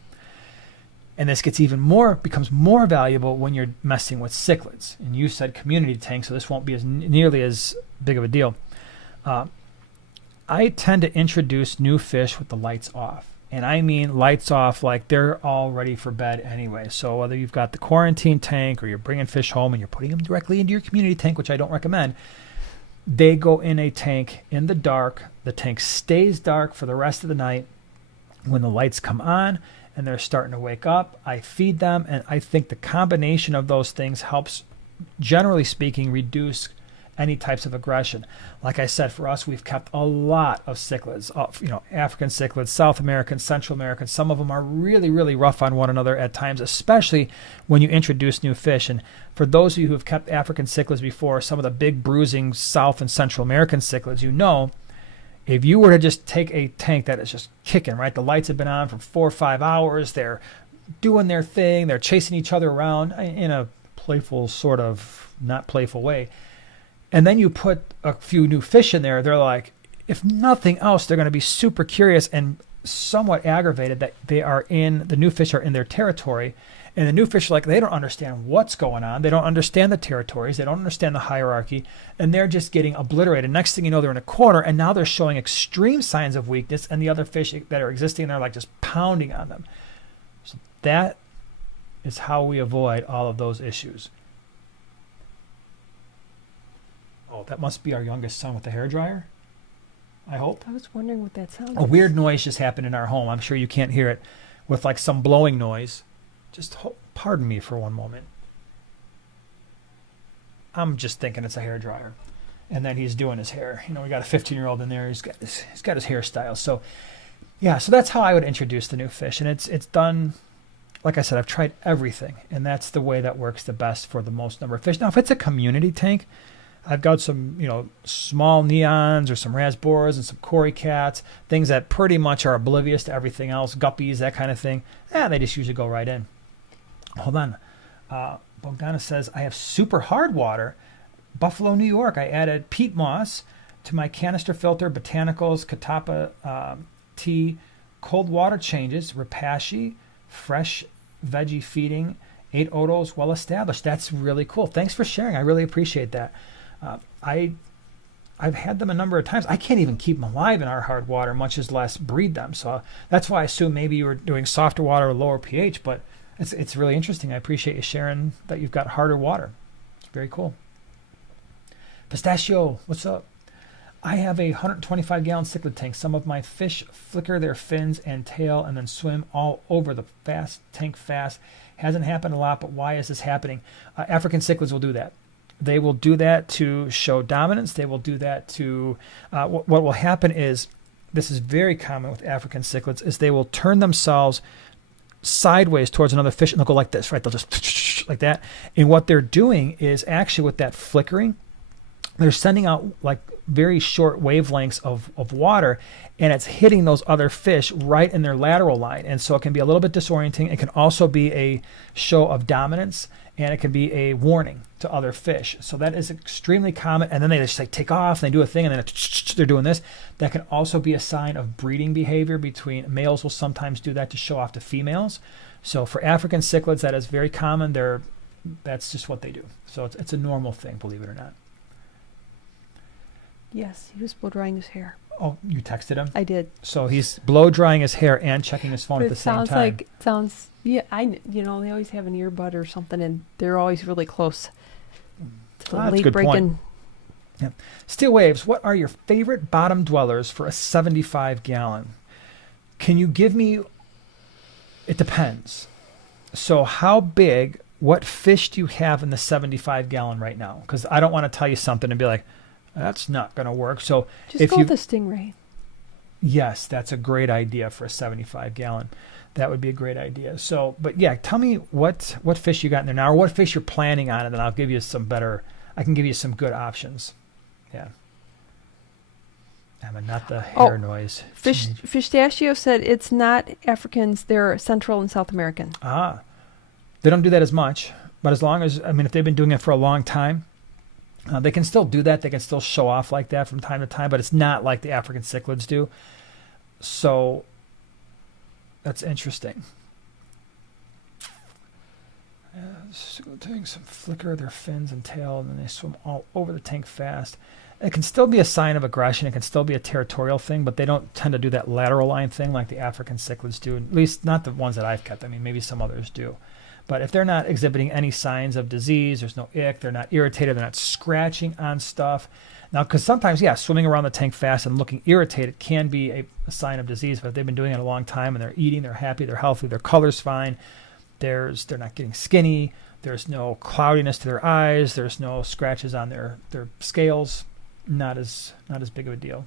And this becomes more valuable when you're messing with cichlids. And you said community tank, so this won't be nearly as big of a deal. I tend to introduce new fish with the lights off. And I mean lights off, like they're all ready for bed anyway. So whether you've got the quarantine tank or you're bringing fish home and you're putting them directly into your community tank, which I don't recommend, they go in a tank in the dark. The tank stays dark for the rest of the night. When the lights come on and they're starting to wake up, I feed them, and I think the combination of those things helps, generally speaking, reduce any types of aggression. Like I said, for us, we've kept a lot of cichlids, African cichlids, South American, Central American. Some of them are really, really rough on one another at times, especially when you introduce new fish. And for those of you who have kept African cichlids before, some of the big bruising South and Central American cichlids, if you were to just take a tank that is just kicking, right? The lights have been on for 4 or 5 hours. They're doing their thing. They're chasing each other around in a playful, sort of not playful way. And then you put a few new fish in there. They're like, if nothing else, they're going to be super curious and somewhat aggravated that the new fish are in their territory. And the new fish are like, they don't understand what's going on. They don't understand the territories. They don't understand the hierarchy. And they're just getting obliterated. Next thing you know, they're in a corner, and now they're showing extreme signs of weakness. And the other fish that are existing, they're like just pounding on them. So that is how we avoid all of those issues. Oh, that must be our youngest son with the hairdryer, I hope. I was wondering what that sounded. A weird noise just happened in our home. I'm sure you can't hear it, with like some blowing noise. Just pardon me for one moment. I'm just thinking it's a hairdryer. And then he's doing his hair. We got a 15-year-old in there. He's got his hairstyle. So, yeah, so that's how I would introduce the new fish. And it's done, like I said, I've tried everything. And that's the way that works the best for the most number of fish. Now, if it's a community tank, I've got some, small neons or some rasboras and some cory cats, things that pretty much are oblivious to everything else, guppies, that kind of thing. They just usually go right in. Hold on. Bogdana says, I have super hard water. Buffalo, New York. I added peat moss to my canister filter, botanicals, catappa tea, cold water changes, rapashi, fresh veggie feeding, 8 otos, well established. That's really cool. Thanks for sharing. I really appreciate that. I've had them a number of times. I can't even keep them alive in our hard water, much as less breed them. So that's why I assume maybe you were doing softer water or lower pH, but it's really interesting. I appreciate you sharing that you've got harder water. It's very cool. Pistachio, what's up? I have a 125-gallon cichlid tank. Some of my fish flicker their fins and tail and then swim all over the tank fast. Hasn't happened a lot, but why is this happening? African cichlids will do that. They will do that to show dominance. They will do that to, what will happen is, this is very common with African cichlids, is they will turn themselves sideways towards another fish and they'll go like this, right? They'll just like that. And what they're doing is actually with that flickering, they're sending out like very short wavelengths of water, and it's hitting those other fish right in their lateral line. And so it can be a little bit disorienting. It can also be a show of dominance, and it can be a warning to other fish. So that is extremely common. And then they just like take off and they do a thing, and then they're doing this. That can also be a sign of breeding behavior between males. Will sometimes do that to show off to females. So for African cichlids, that is very common. That's just what they do. So it's a normal thing, believe it or not. Yes, he was blow drying his hair. Oh, you texted him? I did. So he's blow drying his hair and checking his phone But at the same time. Yeah, they always have an earbud or something, and they're always really close to the That's a late good point. breaking. Yeah. Steel Waves, what are your favorite bottom dwellers for a 75-gallon? Can you give me, it depends. So how big, what fish do you have in the 75-gallon right now? Because I don't want to tell you something and be like, that's not going to work. So Just if go you, with a stingray. yes, that's a great idea for a 75-gallon. That would be a great idea. So, but yeah, tell me what fish you got in there now, or what fish you're planning on, and then I'll give you I can give you some good options. Yeah. But not the hair noise. Fishtachio said it's not Africans, they're Central and South American. Ah, they don't do that as much, but as long as, if they've been doing it for a long time, they can still do that. They can still show off like that from time to time, but it's not like the African cichlids do. So that's interesting. Doing some flicker of their fins and tail, and then they swim all over the tank fast. It can still be a sign of aggression. It can still be a territorial thing, but they don't tend to do that lateral line thing like the African cichlids do, at least not the ones that I've kept. Maybe some others do. But if they're not exhibiting any signs of disease, there's no ick, they're not irritated, they're not scratching on stuff. Now, because sometimes, swimming around the tank fast and looking irritated can be a sign of disease, but if they've been doing it a long time and they're eating, they're happy, they're healthy, their color's fine, they're not getting skinny, there's no cloudiness to their eyes, there's no scratches on their scales, not as big of a deal.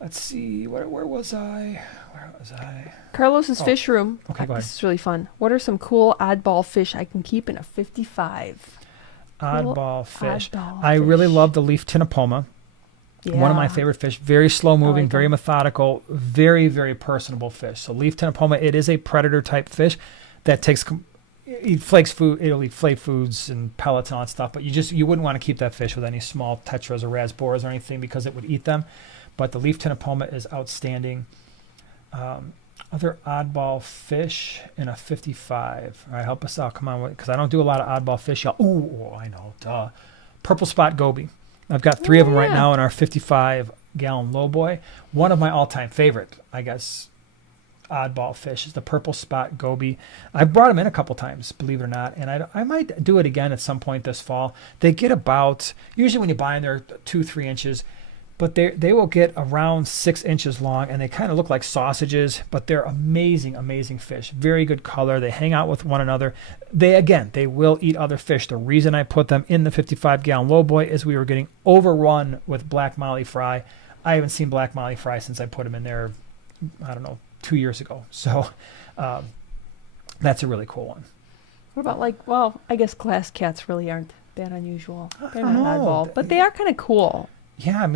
Let's see, where was I? Carlos's fish room. Okay, go ahead. This is really fun. What are some cool oddball fish I can keep in a 55? Oddball fish. Oddball I really fish. love the leaf tinapoma. Yeah. One of my favorite fish. Very slow moving, very them. methodical, very, very personable fish. So leaf tinapoma, it is a predator type fish that takes it flakes food. It'll eat flake foods and pellets and all that stuff. But you wouldn't want to keep that fish with any small tetras or rasboras or anything because it would eat them. But the leaf tinapoma is outstanding. Other oddball fish in a 55. All right, help us out. Come on, because I don't do a lot of oddball fish. Oh, I know. Duh. Purple spot goby. I've got 3 of them right now in our 55-gallon lowboy. One of my all-time favorite, I guess, oddball fish is the purple spot goby. I've brought them in a couple times, believe it or not, and I might do it again at some point this fall. They get about, usually when you buy them, they're 2-3 inches. But they will get around 6 inches long, and they kind of look like sausages, but they're amazing, amazing fish. Very good color. They hang out with one another. They will eat other fish. The reason I put them in the 55-gallon lowboy is we were getting overrun with black molly fry. I haven't seen black molly fry since I put them in there, 2 years ago. So that's a really cool one. What about I guess glass cats really aren't that unusual. They're I not don't know. oddball, but they are kind of cool. Yeah,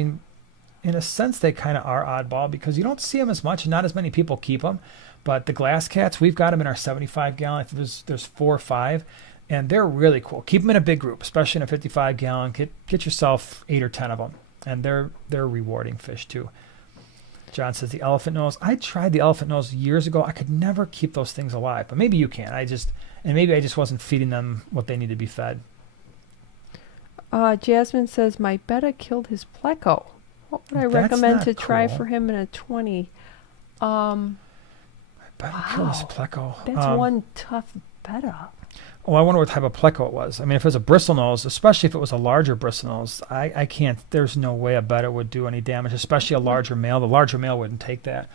in a sense, they kind of are oddball because you don't see them as much and not as many people keep them. But the glass cats, we've got them in our 75-gallon. I think there's 4 or 5, and they're really cool. Keep them in a big group, especially in a 55-gallon. Get yourself 8 or 10 of them, and they're rewarding fish too. John says the elephant nose. I tried the elephant nose years ago. I could never keep those things alive, but maybe you can. Maybe I just wasn't feeding them what they need to be fed. Jasmine says my betta killed his pleco. What would I That's recommend not to try cool. for him in a 20? Betta killed his pleco. That's one tough betta. Oh, I wonder what type of pleco it was. I mean, if it was a bristlenose, especially if it was a larger bristlenose, I can't, there's no way a betta would do any damage, especially a larger male. The larger male wouldn't take that.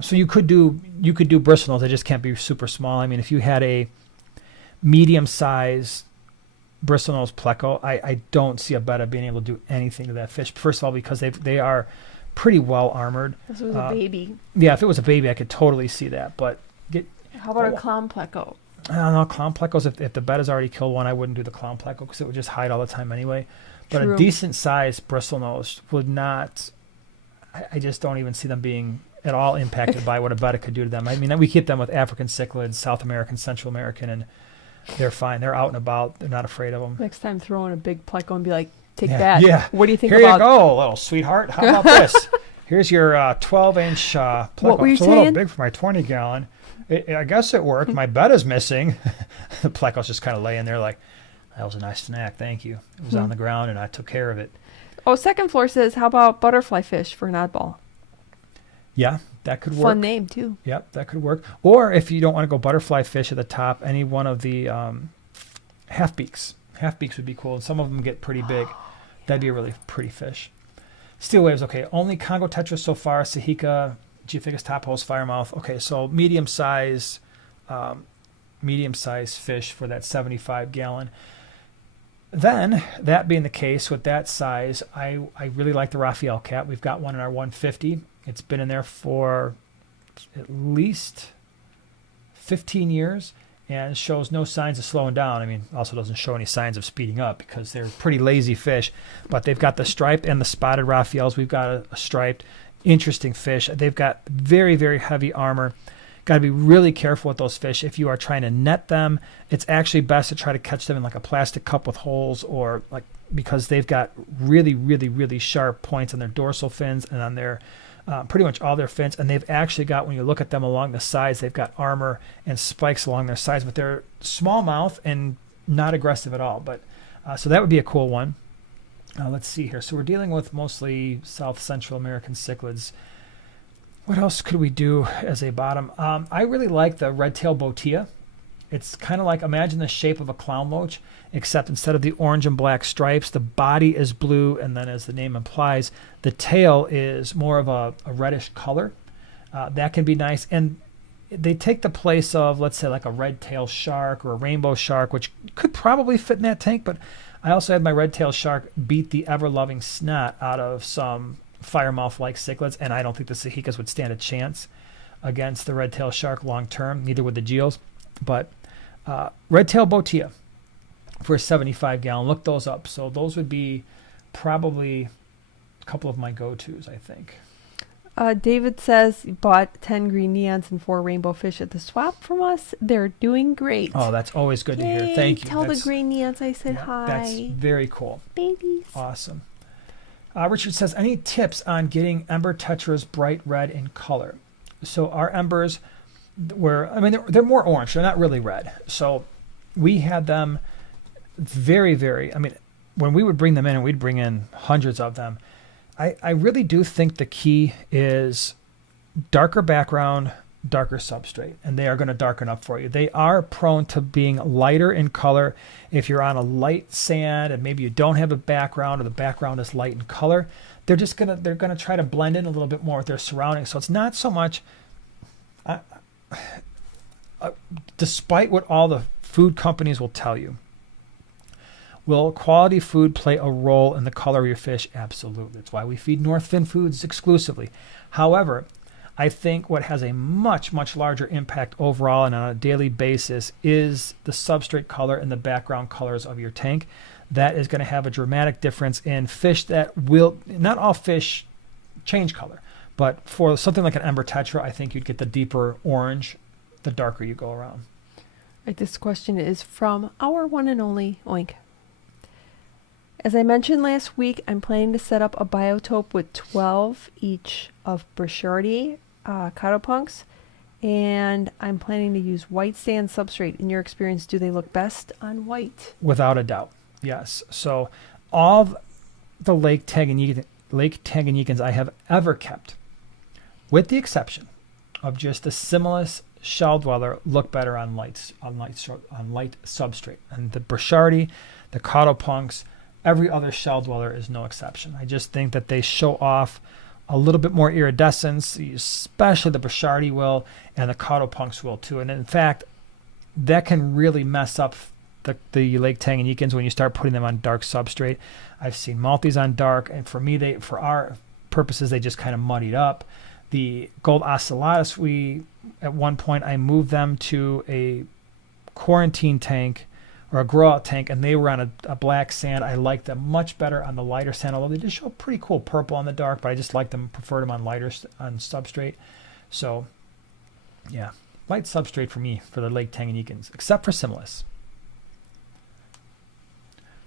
So you could do bristlenose. They just can't be super small. I mean, if you had a medium size bristlenose pleco, I don't see a betta being able to do anything to that fish. First of all, because they are pretty well armored. This was a baby. Yeah, if it was a baby, I could totally see that. But how about a clown pleco? I don't know, clown plecos, if the betta's already killed one, I wouldn't do the clown pleco because it would just hide all the time anyway. But True. a decent sized bristlenose would not, I just don't even see them being at all impacted by what a betta could do to them. I mean, we keep them with African cichlids, South American, Central American, and they're fine. They're out and about. They're not afraid of them. Next time, throw in a big pleco and be like, take that. Yeah. What do you think Here about? Here you go, little sweetheart. How about this? Here's your 12-inch pleco. What were you it's saying? a little big for my 20-gallon. I guess it worked. My betta's missing. The pleco's just kind of laying there like, that was a nice snack. Thank you. It was on the ground, and I took care of it. Oh, second floor says, how about butterfly fish for an oddball? Yeah, that could work. Fun name, too. Yep, that could work. Or if you don't want to go butterfly fish at the top, any one of the half beaks. Half beaks would be cool, and some of them get pretty big. That'd be a really pretty fish. Steel waves, okay. Only Congo tetra so far, Sahika, Geophagus tophose, firemouth. Okay, so medium size fish for that 75-gallon. Then, that being the case with that size, I really like the Raphael cat. We've got one in our 150. It's been in there for at least 15 years and shows no signs of slowing down. I mean, also doesn't show any signs of speeding up because they're pretty lazy fish. But they've got the striped and the spotted Raphaels. We've got a striped, interesting fish. They've got very, very heavy armor. Got to be really careful with those fish. If you are trying to net them, it's actually best to try to catch them in like a plastic cup with holes, or like, because they've got really, really, really sharp points on their dorsal fins and on their pretty much all their fins. And they've actually got, when you look at them along the sides, they've got armor and spikes along their sides, but they're small mouth and not aggressive at all. But so that would be a cool one. Let's see here. So we're dealing with mostly South Central American cichlids. What else could we do as a bottom? I really like the red-tail botia. It's kind of like, imagine the shape of a clown loach, except instead of the orange and black stripes, the body is blue, and then as the name implies, the tail is more of a reddish color. That can be nice. And they take the place of, let's say, like a red-tail shark or a rainbow shark, which could probably fit in that tank, but I also had my red-tailed shark beat the ever-loving snot out of some firemouth-like cichlids, and I don't think the Sahikas would stand a chance against the red-tailed shark long-term, neither would the geos. But red-tailed botia for a 75-gallon, look those up. So those would be probably a couple of my go-tos, I think. David says he bought 10 green neons and 4 rainbow fish at the swap from us. They're doing great. Oh, that's always good to hear. Thank you. Tell the green neons I said hi. That's very cool. Babies. Awesome. Richard says, any tips on getting ember tetras bright red in color? So our embers were, I mean, they're more orange. They're not really red. So we had them very, very, I mean, when we would bring them in, and we'd bring in hundreds of them, I really do think the key is darker background, darker substrate, and they are going to darken up for you. They are prone to being lighter in color if you're on a light sand and maybe you don't have a background or the background is light in color. They're going to try to blend in a little bit more with their surroundings. So it's not so much, despite what all the food companies will tell you. Will quality food play a role in the color of your fish? Absolutely. That's why we feed Northfin Foods exclusively. However, I think what has a much, much larger impact overall and on a daily basis is the substrate color and the background colors of your tank. That is going to have a dramatic difference in fish that will, not all fish change color, but for something like an ember tetra, I think you'd get the deeper orange, the darker you go around. Right, this question is from our one and only Oink. As I mentioned last week, I'm planning to set up a biotope with 12 each of Burchardier Cautopunks, and I'm planning to use white sand substrate. In your experience, do they look best on white? Without a doubt, yes. So all the Lake Tanganyikans I have ever kept, with the exception of just the Similis shell dweller look better on light substrate. And the Burchardi, the Cautopunks, every other shell dweller is no exception. I just think that they show off a little bit more iridescence, especially the Burchardi will, and the Cautopunks will too. And in fact, that can really mess up the Lake Tanganyikans when you start putting them on dark substrate. I've seen multis on dark, and for me, for our purposes, they just kind of muddied up. The gold ocellatus, at one point I moved them to a quarantine tank or a grow out tank, and they were on a black sand. I liked them much better on the lighter sand, although they did show pretty cool purple on the dark, but I just liked them, preferred them on substrate. So yeah, light substrate for me for the Lake Tanganyikans, except for Similis.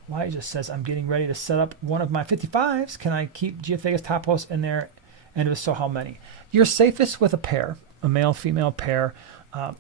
Why just says, I'm getting ready to set up one of my 55s. Can I keep Geophagus topos in there? And if so, how many? You're safest with a pair, a male-female pair.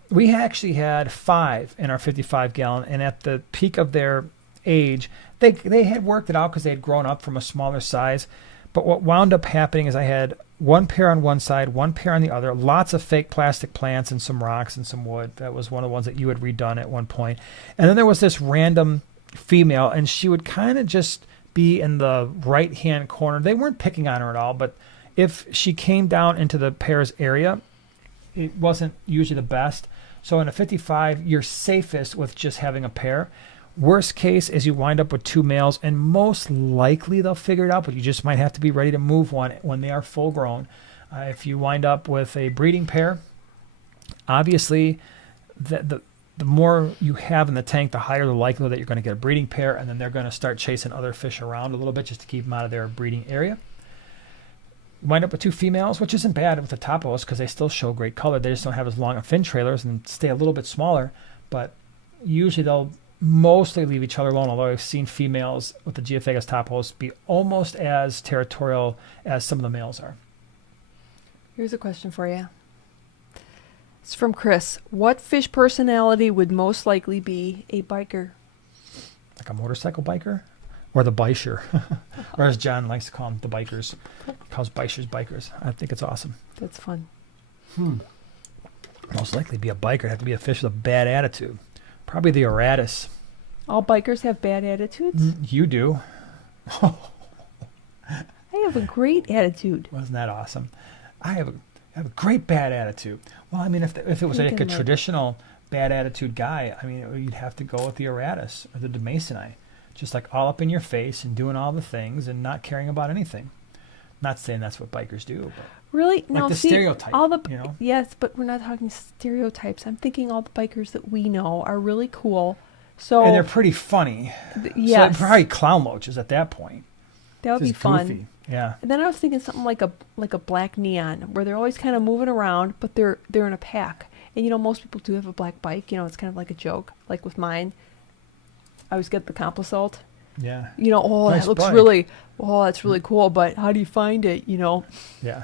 We actually had 5 in our 55-gallon, and at the peak of their age, they had worked it out because they had grown up from a smaller size. But what wound up happening is I had 1 pair on one side, 1 pair on the other, lots of fake plastic plants and some rocks and some wood. That was one of the ones that you had redone at one point. And then there was this random female, and she would kind of just be in the right-hand corner. They weren't picking on her at all, but if she came down into the pair's area, it wasn't usually the best. So in a 55, you're safest with just having a pair. Worst case is you wind up with 2 males, and most likely they'll figure it out, but you just might have to be ready to move one when they are full grown. If you wind up with a breeding pair, obviously the more you have in the tank, the higher the likelihood that you're going to get a breeding pair, and then they're going to start chasing other fish around a little bit just to keep them out of their breeding area. Wind up with 2 females, which isn't bad with the topos because they still show great color. They just don't have as long of fin trailers and stay a little bit smaller, but usually they'll mostly leave each other alone, although I've seen females with the Geophagus topos be almost as territorial as some of the males are. Here's a question for you. It's from Chris. What fish personality would most likely be a biker? Like a motorcycle biker? Or the biker, or as John likes to call them, the bikers. He calls bikers bikers. I think it's awesome. That's fun. Most likely be a biker. It'd have to be a fish with a bad attitude. Probably the Oratus. All bikers have bad attitudes? You do. I have a great attitude. Wasn't that awesome? I have a great bad attitude. Well, I mean, if it was like a traditional bad attitude guy, I mean, you'd have to go with the Oratus or the Demasoni. Just like all up in your face and doing all the things and not caring about anything. Not saying that's what bikers do, but really, like the stereotype. Yes, but we're not talking stereotypes. I'm thinking all the bikers that we know are really cool. So and they're pretty funny. Yes, so probably clown loaches at that point. That would be fun. Goofy. Yeah. And then I was thinking something like a black neon, where they're always kind of moving around, but they're in a pack. And most people do have a black bike. It's kind of like a joke, like with mine. I always get the Compasalt. Yeah. Nice that looks bike. That's really cool, but how do you find it, Yeah.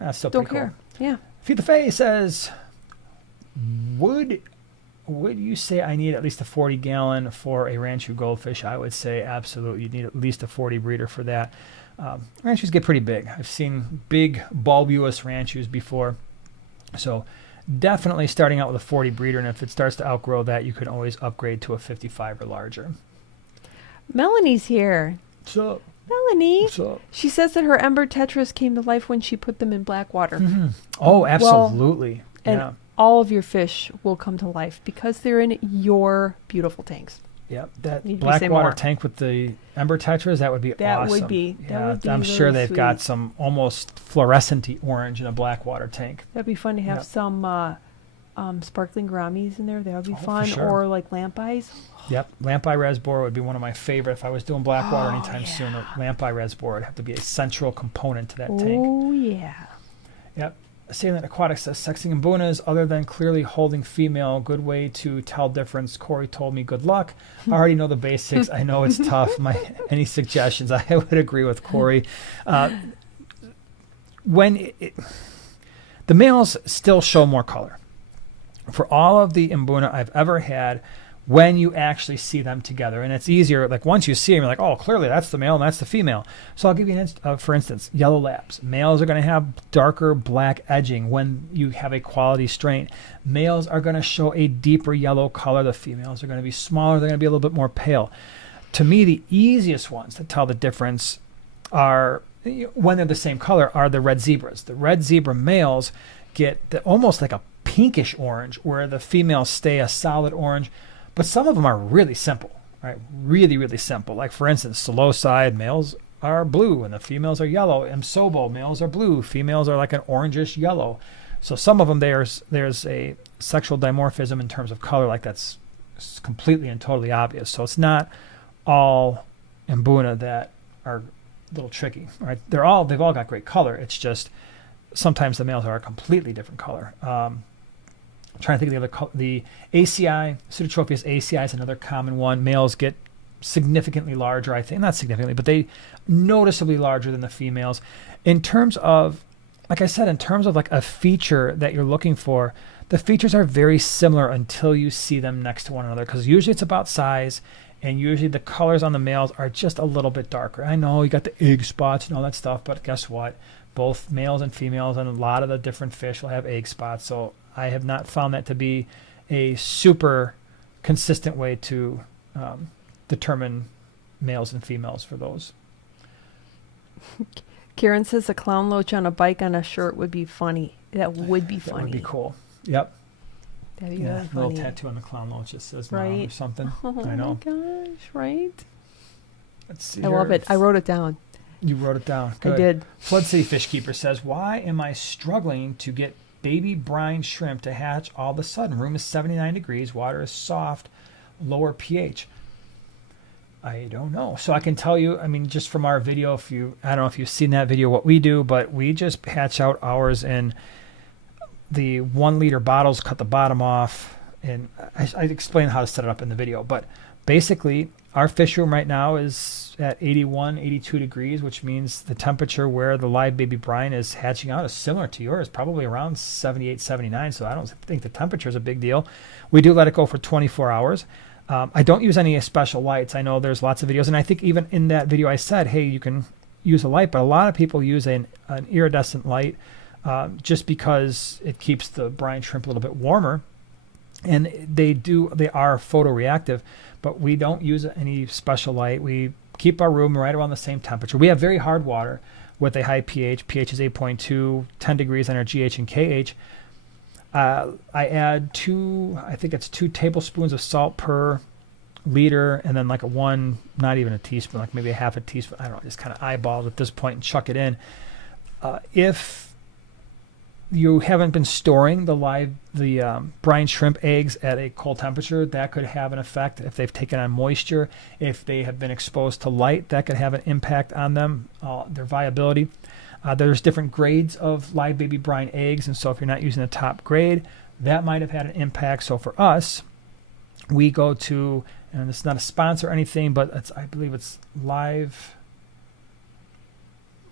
That's still Don't pretty care. Cool. Yeah. Feed the Fae says, would you say I need at least a 40-gallon for a Ranchu goldfish? I would say absolutely. You need at least a 40 breeder for that. Ranchus get pretty big. I've seen big bulbous Ranchus before. So definitely starting out with a 40 breeder, and if it starts to outgrow that, you can always upgrade to a 55 or larger. Melanie's here. What's up? Melanie. What's up? She says that her ember tetras came to life when she put them in black water. Mm-hmm. Oh, absolutely. And all of your fish will come to life because they're in your beautiful tanks. Yep, that black water tank with the ember tetras, that would be awesome. That would be I'm really sure they've sweet. got some almost fluorescent-y orange in a black water tank. That'd be fun to have some sparkling gouramis in there. That would be fun. For sure. Or like lamp eyes. Yep, lamp eye resbor would be one of my favorite. If I was doing black water anytime soon, a lamp eye resbor would have to be a central component to that tank. Oh, yeah. Yep. Salient Aquatics says, sexing imbunas other than clearly holding female, good way to tell difference. Corey told me good luck. I already know the basics. I know it's tough. Any suggestions? I would agree with Corey. The males still show more color. For all of the imbuna I've ever had, when you actually see them together. And it's easier, like once you see them, you're like, oh, clearly that's the male and that's the female. So I'll give you for instance, yellow labs. Males are going to have darker black edging when you have a quality strain. Males are going to show a deeper yellow color. The females are going to be smaller. They're going to be a little bit more pale. To me, the easiest ones to tell the difference are, when they're the same color, are the red zebras. The red zebra males get almost like a pinkish orange, where the females stay a solid orange. But some of them are really simple, right? Really, really simple. Like, for instance, Psilocybin males are blue and the females are yellow. Msobo males are blue. Females are like an orangish yellow. So some of them, there's a sexual dimorphism in terms of color, like that's completely and totally obvious. So it's not all Mbuna that are a little tricky, right? They've all got great color. It's just sometimes the males are a completely different color. I'm trying to think of the other the ACI, Pseudotropheus ACI is another common one. Males get significantly larger, I think. Not significantly, but they noticeably larger than the females. In terms of, like I said, in terms of like a feature that you're looking for, the features are very similar until you see them next to one another, because usually it's about size, and usually the colors on the males are just a little bit darker. I know you got the egg spots and all that stuff, but guess what? Both males and females and a lot of the different fish will have egg spots. So I have not found that to be a super consistent way to determine males and females for those. Karen says a clown loach on a bike on a shirt would be funny. That would be funny. That would be cool. Yep. That'd be Yeah, really a little funny. tattoo on the clown loach that says Right. mom or something. Oh I know. my gosh, right? Let's see. I love it. I wrote it down. You wrote it down. Good. I did. Flood City Fish Keeper says, why am I struggling to get baby brine shrimp to hatch all of a sudden? Room is 79 degrees. Water is soft. Lower pH. I don't know. So I can tell you, I mean, just from our video, I don't know if you've seen that video, what we do, but we just hatch out ours in the 1 liter bottles, cut the bottom off. And I explained how to set it up in the video. But basically, our fish room right now is at 81, 82 degrees, which means the temperature where the live baby brine is hatching out is similar to yours, probably around 78, 79. So I don't think the temperature is a big deal. We do let it go for 24 hours. I don't use any special lights. I know there's lots of videos, and I think even in that video I said, hey, you can use a light, but a lot of people use an iridescent light just because it keeps the brine shrimp a little bit warmer. And they are photoreactive, but we don't use any special light. We keep our room right around the same temperature. We have very hard water with a high pH. pH is 8.2, 10 degrees on our GH and KH. I add 2 tablespoons of salt per liter, and then like not even a teaspoon, like maybe a half a teaspoon. I don't know, just kind of eyeballs at this point and chuck it in. If you haven't been storing the brine shrimp eggs at a cold temperature, that could have an effect. If they've taken on moisture, if they have been exposed to light, that could have an impact on them, their viability. There's different grades of live baby brine eggs, and so if you're not using the top grade, that might have had an impact. So for us, we go to, and it's not a sponsor or anything, but I believe it's live.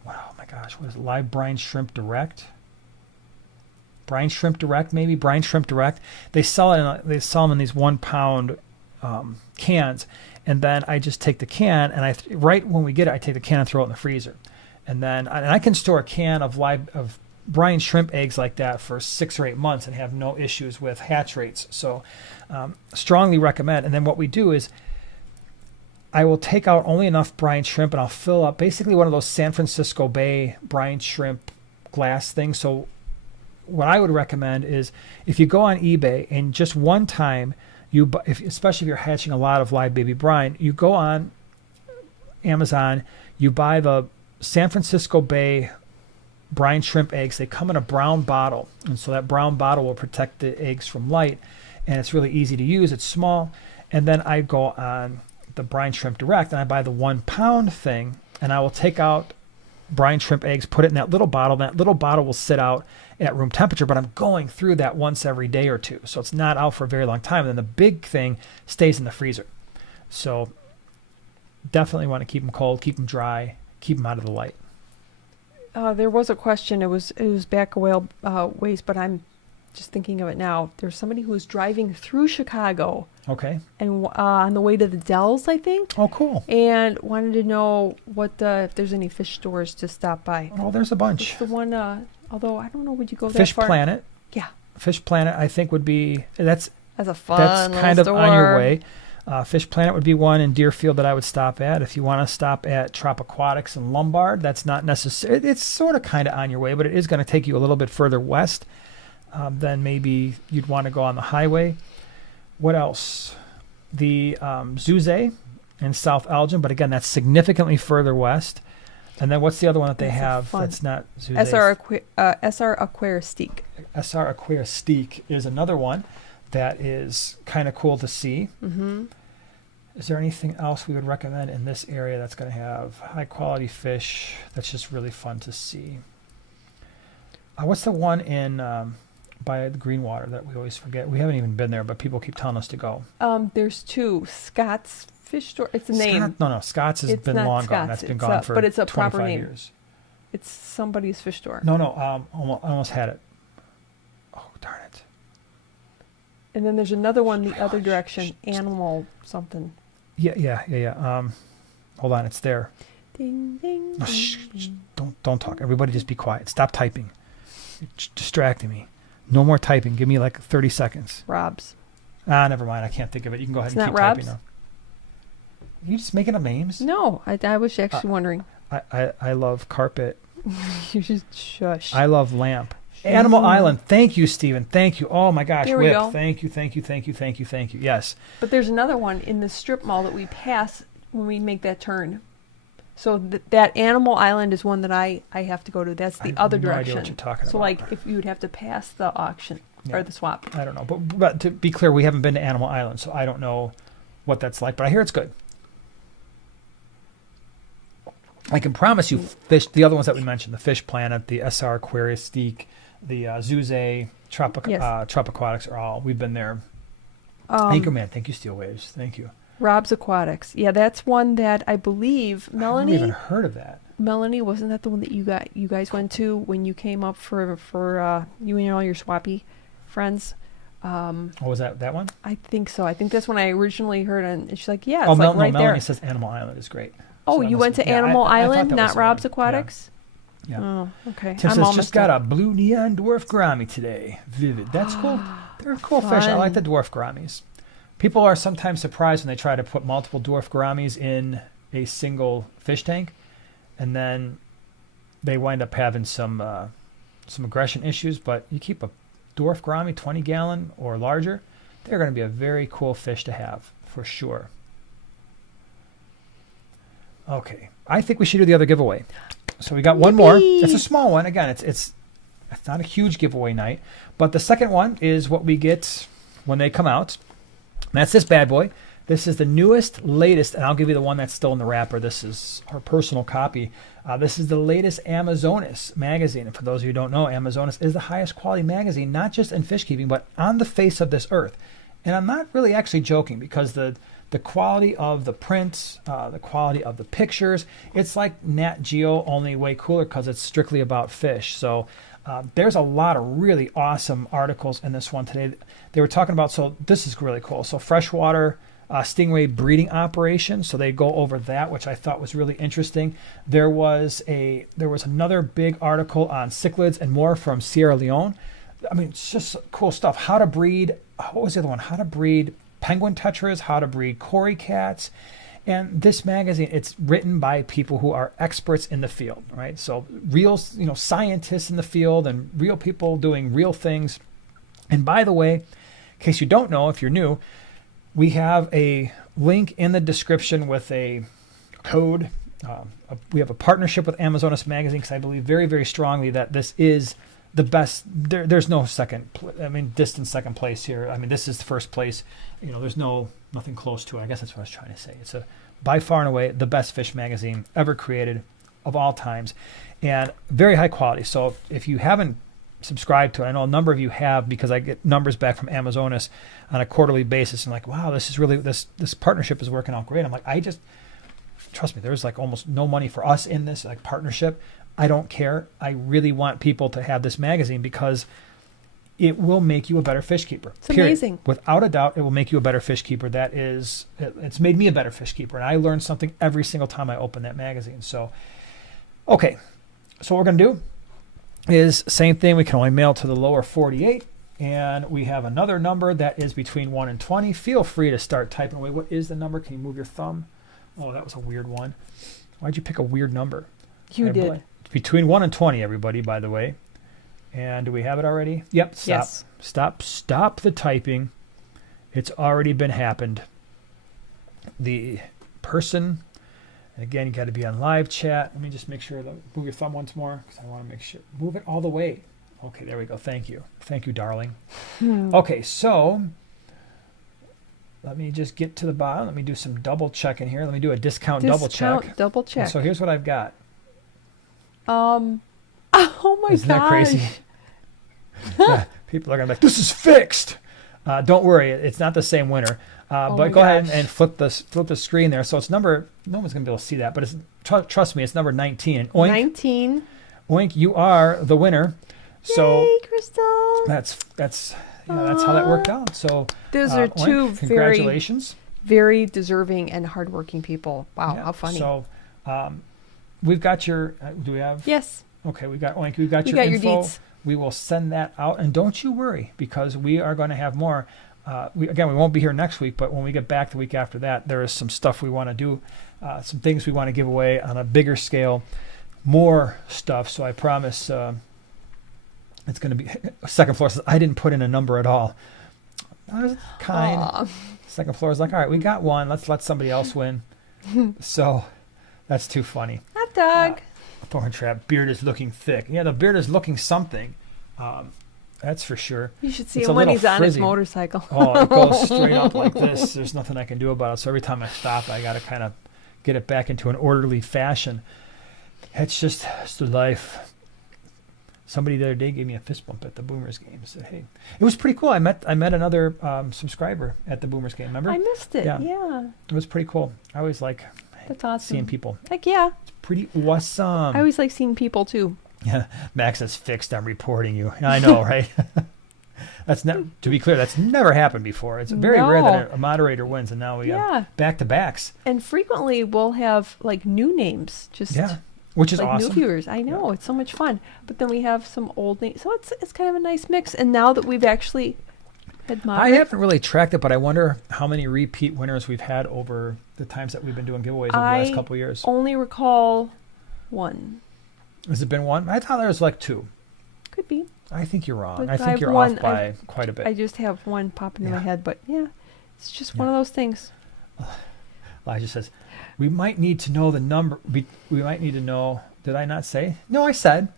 Oh my gosh, what is it? Live Brine Shrimp Direct? Brine Shrimp Direct, maybe Brine Shrimp Direct. They sell them in these 1 pound cans, and then I just take the can, and right when we get it, I take the can and throw it in the freezer, and then I can store a can of brine shrimp eggs like that for 6 or 8 months and have no issues with hatch rates. So strongly recommend. And then what we do is I will take out only enough brine shrimp, and I'll fill up basically one of those San Francisco Bay brine shrimp glass things. So what I would recommend is if you go on eBay and just one time, especially if you're hatching a lot of live baby brine, you go on Amazon, you buy the San Francisco Bay brine shrimp eggs. They come in a brown bottle, and so that brown bottle will protect the eggs from light, and it's really easy to use. It's small. And then I go on the Brine Shrimp Direct, and I buy the 1 pound thing, and I will take out brine shrimp eggs, put it in that little bottle. That little bottle will sit out at room temperature, but I'm going through that once every day or two, so it's not out for a very long time. And then the big thing stays in the freezer. So definitely want to keep them cold, keep them dry, keep them out of the light. There was a question. It was back a ways, but just thinking of it now. There's somebody who was driving through Chicago Okay. and on the way to the Dells, I think, Oh, cool. and wanted to know if there's any fish stores to stop by. Oh, there's a bunch. It's the one, although I don't know, would you go Fish that far? Planet. Yeah. Fish Planet, I think, would be that's That's a kind little of on your store. way. Fish Planet would be one in Deerfield that I would stop at. If you want to stop at Aquatics in Lombard, that's not necessary. It's sort of kind of on your way, but it is going to take you a little bit further west than maybe you'd want to go on the highway. What else? The Zuze in South Elgin, but again, that's significantly further west. And then what's the other one that they That's have fun. that's not Zuze? SR Aquaristique. SR Aquaristique is another one that is kind of cool to see. Mm-hmm. Is there anything else we would recommend in this area that's going to have high quality fish that's just really fun to see? What's the one in by the Greenwater that we always forget? We haven't even been there, but people keep telling us to go. There's two. Scott's Fish Store. It's a name. No, Scott's has It's been not long gone. Scott's. That's been It's gone for but it's a proper 25 name. years. It's somebody's fish store. No, I almost had it. Oh, darn it. And then there's another one the other Gosh. direction. Animal something. Yeah. Hold on, it's there. Ding ding. No, ding, shh, ding. don't talk. Everybody just be quiet. Stop typing. You're distracting me. No more typing. Give me like 30 seconds. Rob's. Never mind. I can't think of it. You can go ahead It's and not keep typing Rob's? now. You just making up names? No, I was actually wondering. I love carpet. You just shush. I love lamp. Animal Island. Thank you, Stephen. Thank you. Oh my gosh, There we Whip. go. Thank you. Yes. But there's another one in the strip mall that we pass when we make that turn. So that Animal Island is one that I have to go to. That's I the have other no idea direction. what you're talking So about. like if you would have to pass the auction Yeah. or the swap. I don't know, but to be clear, we haven't been to Animal Island, so I don't know what that's like. But I hear it's good. I can promise you, fish. The other ones that we mentioned, the Fish Planet, the SR Aquaristique, the Zuze, Yes. Aquatics are all. We've been there. Um, Anchorman, thank you, Steel Waves. Thank you. Rob's Aquatics. Yeah, that's one that I believe I've never even Melanie. heard of that. Melanie, wasn't that the one that you guys went to when you came up for you and all your swappy friends? Oh, was that one? I think so. I think that's when I originally heard it. And she's like, yeah, it's Oh, like no, right Melanie there. says Animal Island is great. Oh, So that you must went be- to yeah, Animal I thought Island, that was not the one. Rob's Yeah. Aquatics? Yeah. Oh, okay. Tim I'm says, all just messed got up. a blue neon dwarf gourami today. Vivid. That's cool. They're cool fish. I like the Fun. dwarf gouramis. People are sometimes surprised when they try to put multiple dwarf gouramis in a single fish tank, and then they wind up having some aggression issues. But you keep a dwarf gourami 20-gallon or larger, they're going to be a very cool fish to have for sure. Okay, I think we should do the other giveaway. So we got one more. It's a small one. Again, it's not a huge giveaway night, but the second one is what we get when they come out. And that's this bad boy. This is the newest, latest, and I'll give you the one that's still in the wrapper. This is our personal copy. This is the latest Amazonas magazine. And for those of you who don't know, Amazonas is the highest quality magazine, not just in fish keeping, but on the face of this earth. And I'm not really actually joking, because the quality of the prints, the quality of the pictures, it's like Nat Geo, only way cooler because it's strictly about fish. So there's a lot of really awesome articles in this one today. They were talking about, so this is really cool. So freshwater stingray breeding operation. So they go over that, which I thought was really interesting. There was another big article on cichlids and more from Sierra Leone. I mean, it's just cool stuff. How to breed, what was the other one? How to breed penguin tetras, how to breed cory cats. And this magazine, it's written by people who are experts in the field, right? So real, scientists in the field and real people doing real things. And by the way, in case you don't know, if you're new, we have a link in the description with a code. We have a partnership with Amazonas Magazine because I believe very, very strongly that this is the best. There's no distant second place here. I mean, this is the first place. There's nothing close to it. I guess that's what I was trying to say. It's by far and away the best fish magazine ever created of all times, and very high quality. So if you haven't subscribed to it, I know a number of you have, because I get numbers back from Amazonas on a quarterly basis, and like, wow, this is really this partnership is working out great. I'm like, trust me, there's like almost no money for us in this partnership. I don't care. I really want people to have this magazine because it will make you a better fish keeper. It's period. amazing. Without a doubt, it will make you a better fish keeper. It's made me a better fish keeper, and I learn something every single time I open that magazine. So, okay, so what we're going to do is same thing. We can only mail to the lower 48, and we have another number that is between 1 and 20. Feel free to start typing away. What is the number? Can you move your thumb? Oh, that was a weird one. Why'd you pick a weird number? You did. It's between 1 and 20, everybody, by the way. And do we have it already? Yep. Stop. Yes. Stop the typing. It's already been happened. The person, again, you got to be on live chat. Let me just make sure that move your thumb once more because I want to make sure. Move it all the way. Okay, there we go. Thank you. Thank you, darling. Okay, so let me just get to the bottom. Let me do some double checking here. Let me do a discount double check. Double check. So here's what I've got. Oh my gosh. Isn't that crazy? Yeah, people are going to be like, this is fixed. Don't worry. It's not the same winner. But go ahead and flip the screen there. So it's number, no one's going to be able to see that, but it's trust me, it's number 19. And Oink, 19. Oink, you are the winner. So Yay, Crystal. that's how that worked out. So those are Oink, two congratulations. very deserving and hardworking people. Wow, Yeah, how funny. So we've got your, do we have? Yes. Okay, we got Oink, we got your got info. your deets. We will send that out, and don't you worry, because we are going to have more. We won't be here next week, but when we get back the week after that, there is some stuff we want to do, some things we want to give away on a bigger scale, more stuff. So I promise it's going to be. Second floor says, I didn't put in a number at all. I was kind. Aww. Second floor is like, all right, we got one. Let's let somebody else win. So that's too funny. Hot dog. Thorn trap. Beard is looking thick. Yeah, the beard is looking something. That's for sure. You should see It's him a when little he's on his frizzy. motorcycle. Oh, it goes straight up like this. There's nothing I can do about it. So every time I stop, I got to kind of get it back into an orderly fashion. It's the life. Somebody the other day gave me a fist bump at the Boomers game. Said, "Hey, it was pretty cool." I met another subscriber at the Boomers game. Remember? I missed it. Yeah. It was pretty cool. I always like That's awesome. seeing people. Heck yeah. It's pretty awesome. I always like seeing people too. Yeah, Max is fixed. I'm reporting you. I know, right? To be clear, that's never happened before. It's very rare that a moderator wins, and now we have back-to-backs. And frequently we'll have like new names, Which is like awesome. new viewers. I know, it's so much fun. But then we have some old names, so it's kind of a nice mix. And now that we've actually had I haven't really tracked it, but I wonder how many repeat winners we've had over the times that we've been doing giveaways over the last couple of years. Only recall one. Has it been one? I thought there was like two. Could be. I think you're wrong. But I think you're off by quite a bit. I just have one pop into my head, but yeah, it's just one of those things. Elijah says, we might need to know the number. We might need to know. Did I not say? No, I said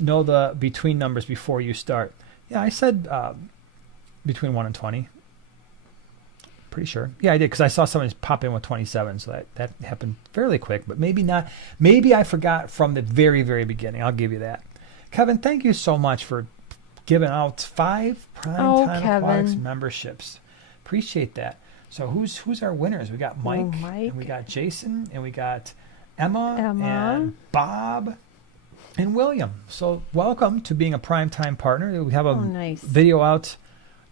know the between numbers before you start. Yeah, I said between 1 and 20. Pretty sure. Yeah, I did, because I saw somebody pop in with 27, so that happened fairly quick, but maybe not. Maybe I forgot from the very, very beginning. I'll give you that. Kevin, thank you so much for giving out 5 Primetime Aquatics memberships. Appreciate that. So who's our winners? We got Mike, and we got Jason, and we got Emma, and Bob, and William. So welcome to being a Primetime partner. We have a video out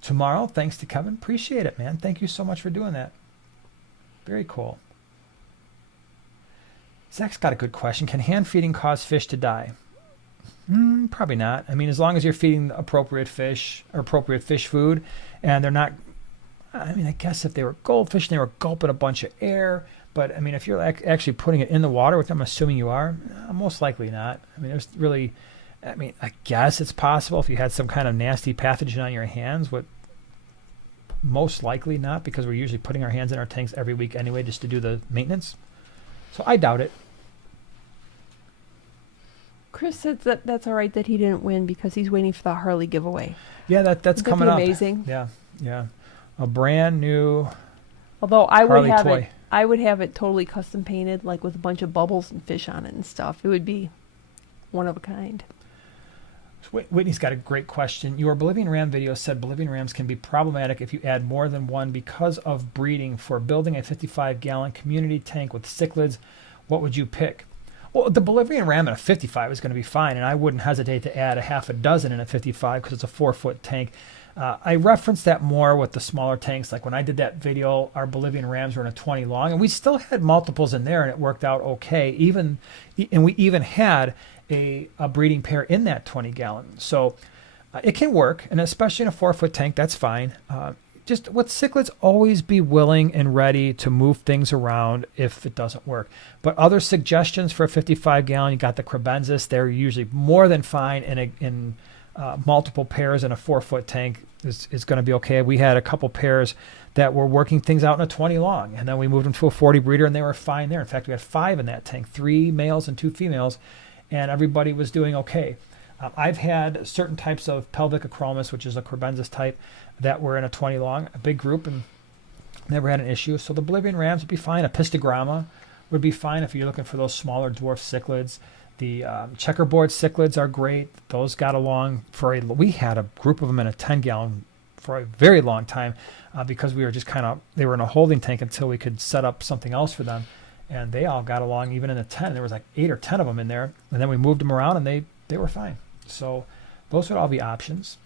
tomorrow, thanks to Kevin. Appreciate it, man. Thank you so much for doing that. Very cool. Zach's got a good question. Can hand feeding cause fish to die? Probably not. I mean, as long as you're feeding the appropriate fish or appropriate fish food, and they're not. I mean, I guess if they were goldfish and they were gulping a bunch of air, but I mean, if you're actually putting it in the water, which I'm assuming you are, most likely not. I mean, there's really. I mean, I guess it's possible if you had some kind of nasty pathogen on your hands, but most likely not, because we're usually putting our hands in our tanks every week anyway just to do the maintenance. So I doubt it. Chris said that's all right that he didn't win because he's waiting for the Harley giveaway. Yeah, that's coming up. Amazing. Yeah. A brand new Although I Harley toy. I would have it totally custom painted, like with a bunch of bubbles and fish on it and stuff. It would be one of a kind. Whitney's got a great question. Your Bolivian ram video said Bolivian rams can be problematic if you add more than one because of breeding. For building a 55-gallon community tank with cichlids, what would you pick? Well, the Bolivian ram in a 55 is going to be fine, and I wouldn't hesitate to add a half a dozen in a 55 because it's a 4-foot tank. I referenced that more with the smaller tanks. Like when I did that video, our Bolivian rams were in a 20 long, and we still had multiples in there, and it worked out okay. And we even had a breeding pair in that 20-gallon. So it can work, and especially in a 4-foot tank, that's fine. Just with cichlids, always be willing and ready to move things around if it doesn't work. But other suggestions for a 55-gallon, you got the crebensis. They're usually more than fine in multiple pairs in a 4-foot tank is going to be okay. We had a couple pairs that were working things out in a 20 long, and then we moved them to a 40 breeder, and they were fine there. In fact, we had 5 in that tank, 3 males and 2 females, and everybody was doing okay. I've had certain types of pelvic acromis, which is a crebensis type, that were in a 20 long, a big group, and never had an issue. So the Bolivian rams would be fine. A pistogramma would be fine if you're looking for those smaller dwarf cichlids. The checkerboard cichlids are great. Those got along we had a group of them in a 10-gallon for a very long time because we were just they were in a holding tank until we could set up something else for them. And they all got along even in the 10. There was like 8 or 10 of them in there. And then we moved them around and they were fine. So those would all be options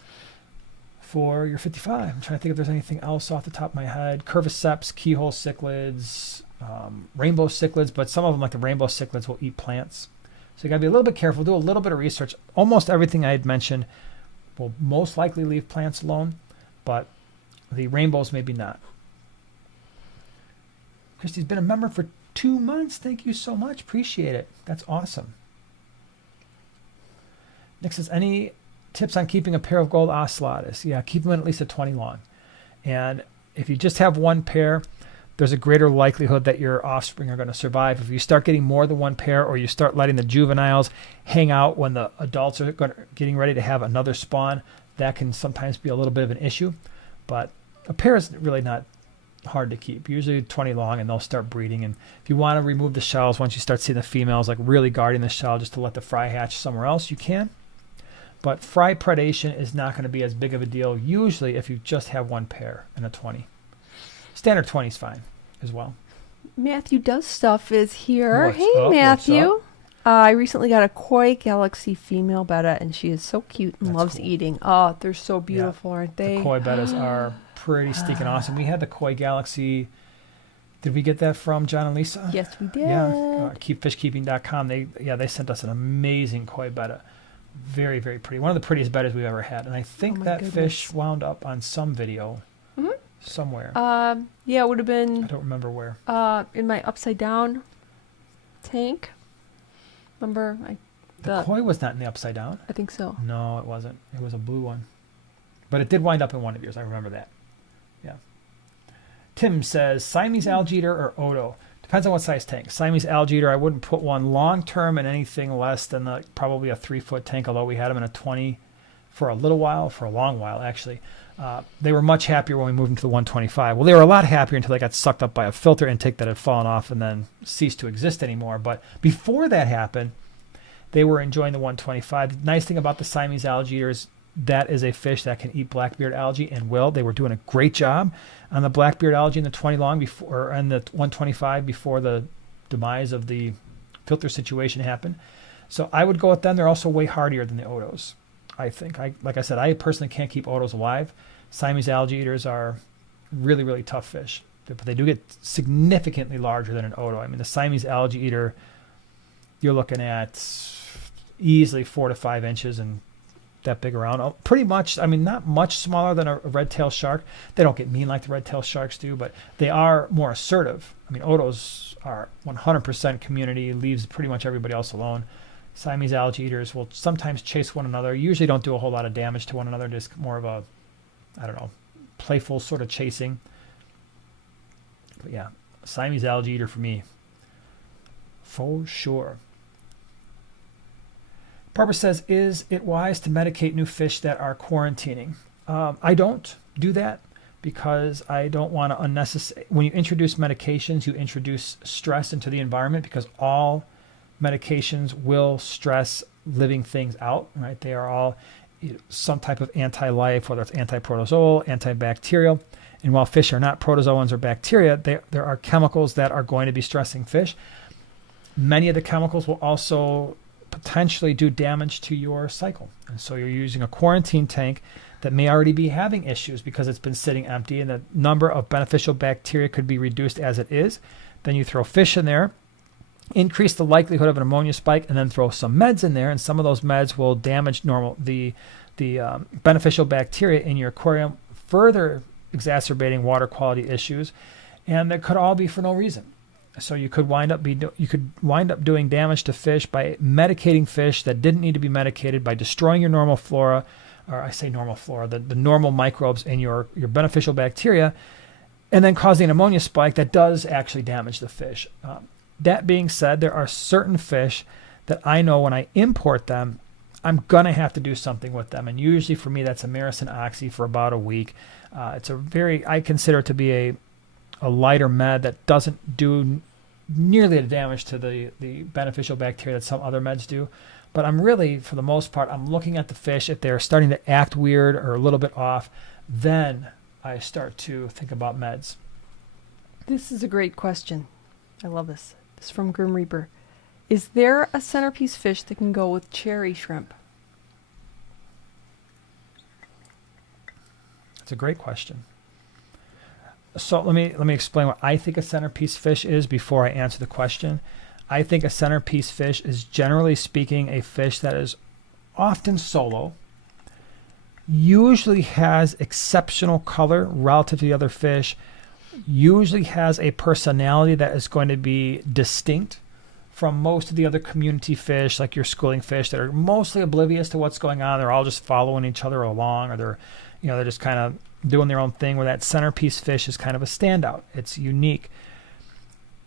for your 55. I'm trying to think if there's anything else off the top of my head. Curviceps, keyhole cichlids, rainbow cichlids, but some of them, like the rainbow cichlids, will eat plants. So you got to be a little bit careful, do a little bit of research. Almost everything I had mentioned will most likely leave plants alone, but the rainbows maybe not. Christy's been a member for 2 months. Thank you so much. Appreciate it. That's awesome. Nick says, any tips on keeping a pair of gold ocelotus? Yeah, keep them at least a 20 long. And if you just have one pair, there's a greater likelihood that your offspring are going to survive. If you start getting more than one pair, or you start letting the juveniles hang out when the adults are getting ready to have another spawn, that can sometimes be a little bit of an issue. But a pair is really not hard to keep. Usually 20 long, and they'll start breeding. And if you want to remove the shells, once you start seeing the females like really guarding the shell just to let the fry hatch somewhere else, you can. But fry predation is not going to be as big of a deal usually if you just have one pair in a 20. Standard 20 is fine as well. Matthew Does Stuff is here. What's Hey, up? Matthew. I recently got a koi galaxy female betta, and she is so cute and That's loves cool. eating. Oh, they're so beautiful, aren't they? The koi bettas are pretty stinking awesome. We had the koi galaxy. Did we get that from John and Lisa? Yes, we did. Yeah, keepfishkeeping.com. They sent us an amazing koi betta. Very, very pretty. One of the prettiest bettas we've ever had. And I think my that goodness. fish wound up on some video somewhere. Yeah, it would have I been don't remember where. in my upside down tank. Remember? The koi was not in the upside down. I think so. No, it wasn't. It was a blue one. But it did wind up in one of yours. I remember that. Yeah. Tim says, Siamese algae or Odo? Depends on what size tank. Siamese algae, I wouldn't put one long-term in anything less than probably a 3-foot tank, although we had them in a 20 for a little while, for a long while, actually. They were much happier when we moved into the 125. Well, they were a lot happier until they got sucked up by a filter intake that had fallen off and then ceased to exist anymore. But before that happened, they were enjoying the 125. The nice thing about the Siamese algae is that is a fish that can eat blackbeard algae and will. They were doing a great job on the blackbeard algae in the 20 long before, and the 125 before the demise of the filter situation happened. So I would go with them. They're also way hardier than the Odos, I think. Like I said, I personally can't keep Odos alive. Siamese algae eaters are really, really tough fish, but they do get significantly larger than an Odo. I mean, the Siamese algae eater, you're looking at easily 4 to 5 inches and that big around. Pretty much, I mean, not much smaller than a red-tailed shark. They don't get mean like the red-tailed sharks do, but they are more assertive. I mean, Odos are 100% community, leaves pretty much everybody else alone. Siamese algae eaters will sometimes chase one another, usually don't do a whole lot of damage to one another, just more of a, I don't know, playful sort of chasing. But yeah, Siamese algae eater for me, for sure. Barbara says, is it wise to medicate new fish that are quarantining? I don't do that because I don't want to unnecessary. When you introduce medications, you introduce stress into the environment because all medications will stress living things out, right? They are all some type of anti-life, whether it's anti-protozoal, antibacterial. And while fish are not protozoans or bacteria, there are chemicals that are going to be stressing fish. Many of the chemicals will also potentially do damage to your cycle. And so you're using a quarantine tank that may already be having issues because it's been sitting empty and the number of beneficial bacteria could be reduced as it is. Then you throw fish in there, increase the likelihood of an ammonia spike, and then throw some meds in there, and some of those meds will damage the beneficial bacteria in your aquarium, further exacerbating water quality issues, and that could all be for no reason. So you could wind up doing damage to fish by medicating fish that didn't need to be medicated, by destroying your normal flora, or I say normal flora, the normal microbes in your beneficial bacteria, and then causing an ammonia spike that does actually damage the fish. That being said, there are certain fish that I know when I import them, I'm going to have to do something with them. And usually for me, that's a Amycin Oxy for about a week. I consider it to be a lighter med that doesn't do nearly the damage to the beneficial bacteria that some other meds do. But I'm really, for the most part, I'm looking at the fish. If they're starting to act weird or a little bit off, then I start to think about meds. This is a great question. I love this. This is from Grim Reaper. Is there a centerpiece fish that can go with cherry shrimp? That's a great question. So let me explain what I think a centerpiece fish is before I answer the question. I think a centerpiece fish is, generally speaking, a fish that is often solo, usually has exceptional color relative to the other fish, usually has a personality that is going to be distinct from most of the other community fish, like your schooling fish, that are mostly oblivious to what's going on. They're all just following each other along, or they're just kind of doing their own thing, where that centerpiece fish is kind of a standout. It's unique.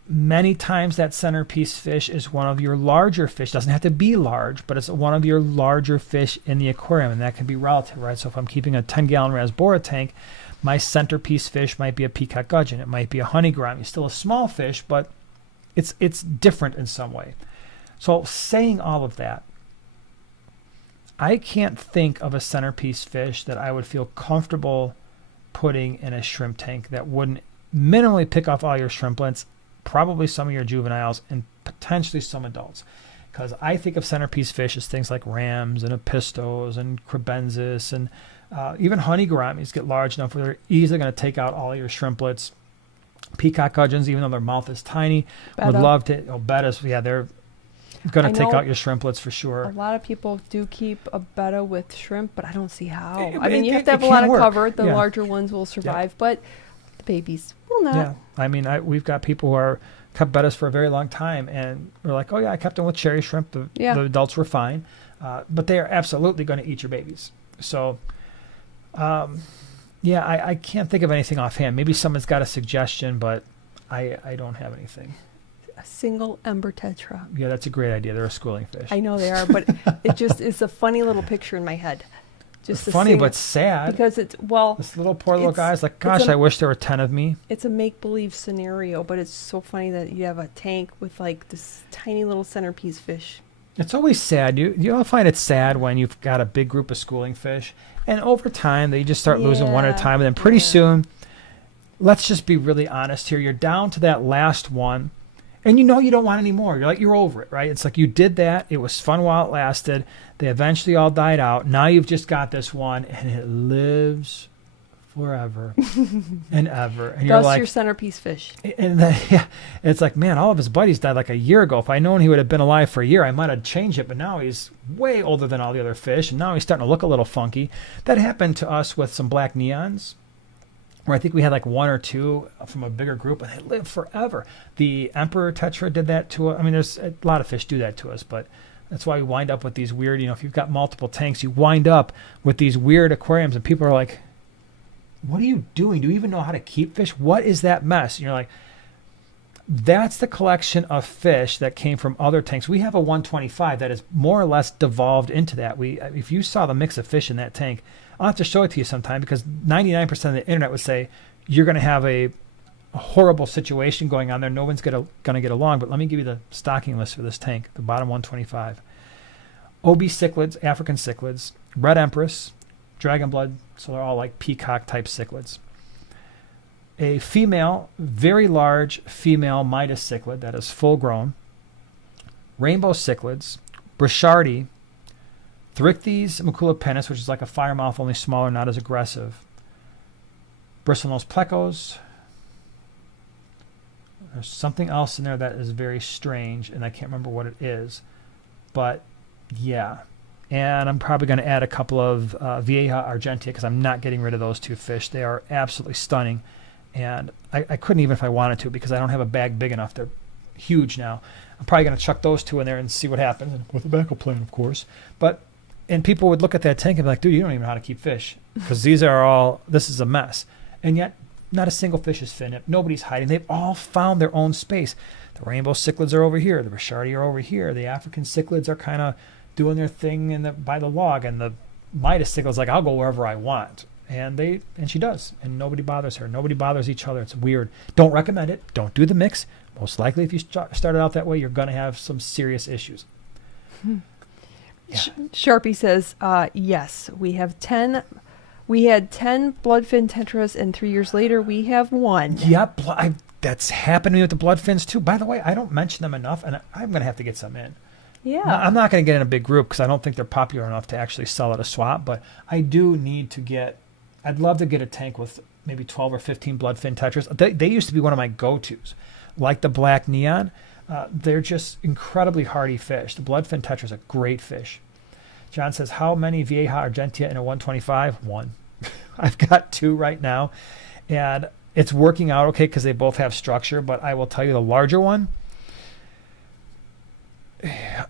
Many times that centerpiece fish is one of your larger fish. Doesn't have to be large, but it's one of your larger fish in the aquarium, and that can be relative, right? So if I'm keeping a 10-gallon Rasbora tank, my centerpiece fish might be a peacock gudgeon. It might be a honey gourami. It's still a small fish, but it's different in some way. So saying all of that, I can't think of a centerpiece fish that I would feel comfortable putting in a shrimp tank that wouldn't minimally pick off all your shrimplets, probably some of your juveniles, and potentially some adults. Because I think of centerpiece fish as things like rams and apistos and crebensis, and even honey gouramis get large enough where they're easily going to take out all your shrimplets. Peacock gudgeons, even though their mouth is tiny, would love to. Bettas, yeah, they're going to take out your shrimplets for sure. A lot of people do keep a betta with shrimp, but I don't see how. You have to have a lot of cover. The larger ones will survive, but the babies will not. Yeah, we've got people who are kept bettas for a very long time, and we're like, oh yeah, I kept them with cherry shrimp. The adults were fine, but they are absolutely going to eat your babies. So, I can't think of anything offhand. Maybe someone's got a suggestion, but I don't have anything. A single ember tetra. Yeah, that's a great idea. They're a schooling fish. I know they are, but it just is a funny little picture in my head. Just funny but sad. Because this little poor little guy's like, gosh, I wish there were 10 of me. It's a make-believe scenario, but it's so funny that you have a tank with like this tiny little centerpiece fish. It's always sad. You'll find it sad when you've got a big group of schooling fish, and over time they just start losing one at a time, and then pretty soon, let's just be really honest here, you're down to that last one, and you don't want any more. You're over it, right? It's like you did that. It was fun while it lasted. They eventually all died out. Now you've just got this one, and it lives forever and ever. And you're like, your centerpiece fish. And it's like, man, all of his buddies died like a year ago. If I known he would have been alive for a year, I might have changed it. But now he's way older than all the other fish, and now he's starting to look a little funky. That happened to us with some black neons, where I think we had like one or two from a bigger group, and they lived forever. The emperor tetra did that to us. There's a lot of fish do that to us, but that's why we wind up with these weird, if you've got multiple tanks, you wind up with these weird aquariums, and people are like, what are you doing? Do you even know how to keep fish? What is that mess? And you're like, that's the collection of fish that came from other tanks. We have a 125 that is more or less devolved into that. If you saw the mix of fish in that tank, I'll have to show it to you sometime, because 99% of the internet would say you're going to have a horrible situation going on there. No one's going to get along. But let me give you the stocking list for this tank, the bottom 125. OB cichlids, African cichlids, red empress, dragon blood, so they're all like peacock type cichlids. A female, very large female Midas cichlid that is full grown. rainbow cichlids, Brichardi, Thrichthys maculopennis, which is like a firemouth, only smaller, not as aggressive, bristlenose plecos. There's something else in there that is very strange, and I can't remember what it is. But, yeah. And I'm probably going to add a couple of Vieja Argentea because I'm not getting rid of those two fish. They are absolutely stunning. And I couldn't even if I wanted to because I don't have a bag big enough. They're huge now. I'm probably going to chuck those two in there and see what happens. And with a backup plan, of course. And people would look at that tank and be like, dude, you don't even know how to keep fish. Because this is a mess. And yet, not a single fish is fin. Nobody's hiding. They've all found their own space. The rainbow cichlids are over here. The Brichardi are over here. The African cichlids are kind of doing their thing by the log. And the Midas cichlid's like, I'll go wherever I want. And she does. And nobody bothers her. Nobody bothers each other. It's weird. Don't recommend it. Don't do the mix. Most likely, if you started out that way, you're going to have some serious issues. Yeah. Sharpie says, yes, we have 10. We had 10 bloodfin tetras, and 3 years later, we have 1. Yep, that's happening with the bloodfins too. By the way, I don't mention them enough, and I'm going to have to get some in. Yeah. I'm not going to get in a big group because I don't think they're popular enough to actually sell at a swap, but I do need to I'd love to get a tank with maybe 12 or 15 bloodfin tetras. They used to be one of my go-tos, like the black neon. They're just incredibly hardy fish. The bloodfin tetra is a great fish. John says, how many Vieja Argentea in a 125? 1. I've got 2 right now. And it's working out okay because they both have structure. But I will tell you the larger one,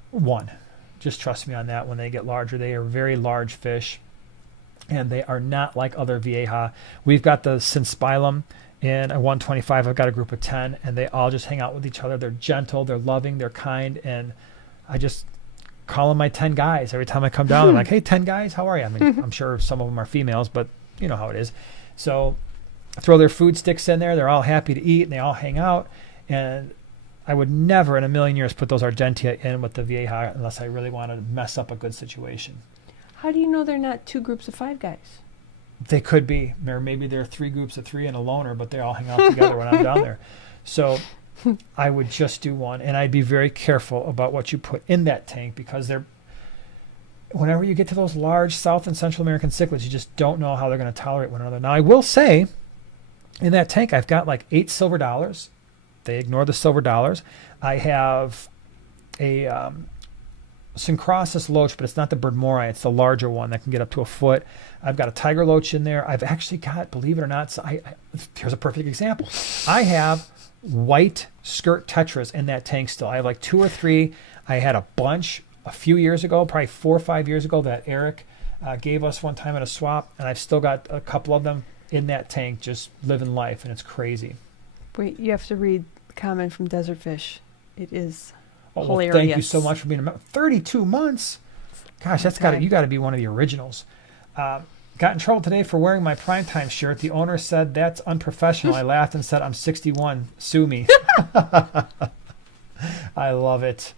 1. Just trust me on that. When they get larger, they are very large fish. And they are not like other Vieja. We've got the Synspilum in a 125. I've got a group of 10. And they all just hang out with each other. They're gentle. They're loving. They're kind. And I just call them my 10 guys. Every time I come down, I'm like, hey, 10 guys, how are you? I mean, I'm sure some of them are females, but you know how it is. So I throw their food sticks in there. They're all happy to eat, and they all hang out. And I would never in a million years put those Argentea in with the Vieja unless I really wanted to mess up a good situation. How do you know they're not 2 groups of 5 guys? They could be. Or maybe they're 3 groups of 3 and a loner, but they all hang out together when I'm down there. So I would just do 1, and I'd be very careful about what you put in that tank because whenever you get to those large South and Central American cichlids, you just don't know how they're going to tolerate one another. Now, I will say, in that tank, I've got like 8 silver dollars. They ignore the silver dollars. I have a Syncrosis loach, but it's not the Birdmori. It's the larger one that can get up to a foot. I've got a tiger loach in there. I've actually got, believe it or not, here's a perfect example. I have white skirt tetras in that tank still. I have like 2 or 3. I had a bunch a few years ago, probably 4 or 5 years ago, that Eric gave us one time at a swap, and I've still got a couple of them in that tank just living life, and it's crazy. Wait, you have to read the comment from Desert Fish. It is well, hilarious. Thank you so much for being a member. 32 months? Gosh, you got to be one of the originals. Got in trouble today for wearing my primetime shirt. The owner said that's unprofessional. I laughed and said, I'm 61. Sue me. I love it.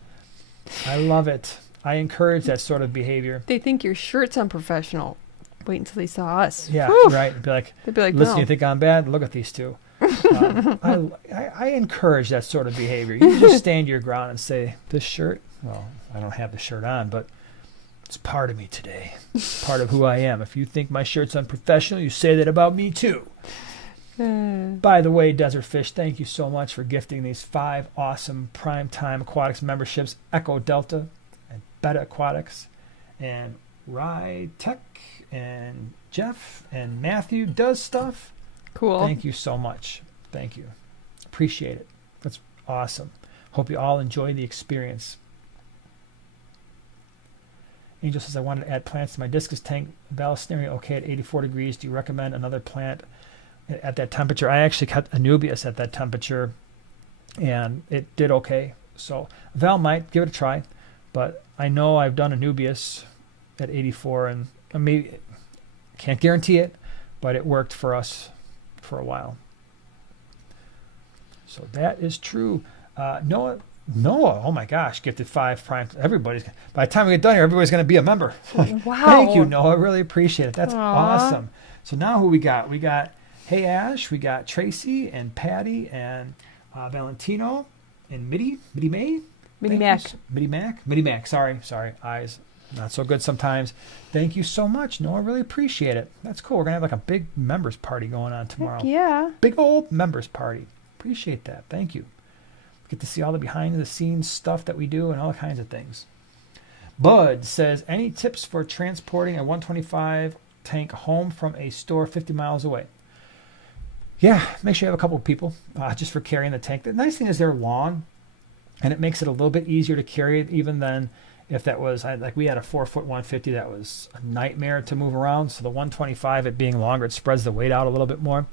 I love it. I encourage that sort of behavior. They think your shirt's unprofessional. Wait until they saw us. Yeah, Whew. right. They'd be like, listen, no. you think I'm bad? Look at these two. I encourage that sort of behavior. You just stand your ground and say, this shirt, well, I don't have the shirt on, but it's part of me today. It's part of who I am. If you think my shirt's unprofessional, you say that about me too. By the way, Desert Fish, thank you so much for gifting these 5 awesome Primetime Aquatics memberships, Echo Delta and Beta Aquatics and Rye Tech and Jeff and Matthew does stuff. Cool. Thank you so much. Thank you. Appreciate it. That's awesome. Hope you all enjoy the experience. Angel says, I wanted to add plants to my discus tank. Balasinaria okay at 84 degrees. Do you recommend another plant at that temperature? I actually cut Anubias at that temperature, and it did okay. So Val might give it a try, but I know I've done Anubias at 84, and maybe can't guarantee it, but it worked for us for a while. So that is true. Noah, oh my gosh, gifted 5 prime. By the time we get done here, everybody's going to be a member. Wow. Thank you, Noah. I really appreciate it. That's Aww. Awesome. So now who we got? We got Hey Ash, we got Tracy and Patty and Valentino and Mitty May. Mini Mac. Mini Mac. Sorry. Eyes not so good sometimes. Thank you so much. No, I really appreciate it. That's cool. We're going to have like a big members party going on tomorrow. Heck yeah. Big old members party. Appreciate that. Thank you. Get to see all the behind the scenes stuff that we do and all kinds of things. Bud says, any tips for transporting a 125 tank home from a store 50 miles away? Yeah, make sure you have a couple of people just for carrying the tank. The nice thing is they're long, and it makes it a little bit easier to carry it even than if that was, like we had a 4-foot 150 that was a nightmare to move around. So the 125, it being longer, it spreads the weight out a little bit more.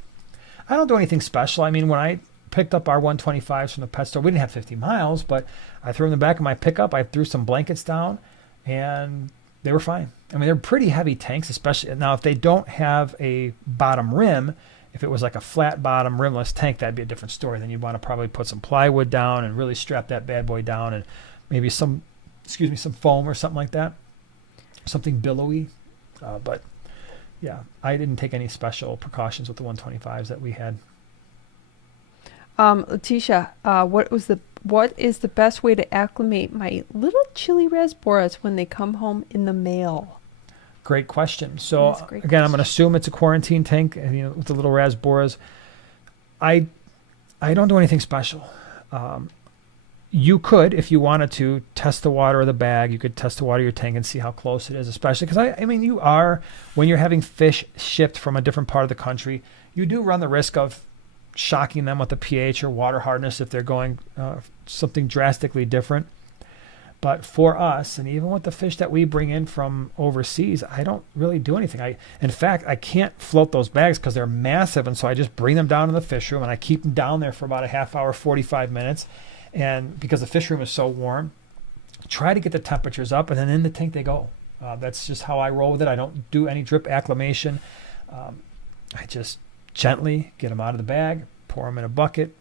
I don't do anything special. I mean, when I picked up our 125s from the pet store, we didn't have 50 miles, but I threw them in the back of my pickup. I threw some blankets down, and they were fine. I mean, they're pretty heavy tanks, especially now if they don't have a bottom rim. If it was like a flat bottom rimless tank, that'd be a different story. Then you'd want to probably put some plywood down and really strap that bad boy down, and maybe some foam or something like that, something billowy. But yeah, I didn't take any special precautions with the 125s that we had. Letitia, what is the best way to acclimate my little chili rasboras when they come home in the mail? Great question. So That's a great again, I'm going to question. assume it's a quarantine tank, with the little rasboras. I don't do anything special. You could, if you wanted to, test the water of the bag. You could test the water of your tank and see how close it is, especially because when you're having fish shipped from a different part of the country, you do run the risk of shocking them with the pH or water hardness if they're going something drastically different. But for us, and even with the fish that we bring in from overseas, I don't really do anything. In fact, I can't float those bags because they're massive, and so I just bring them down to the fish room and I keep them down there for about a half hour, 45 minutes. And because the fish room is so warm, try to get the temperatures up, and then in the tank they go. That's just how I roll with it. I don't do any drip acclimation. I just gently get them out of the bag, pour them in a bucket,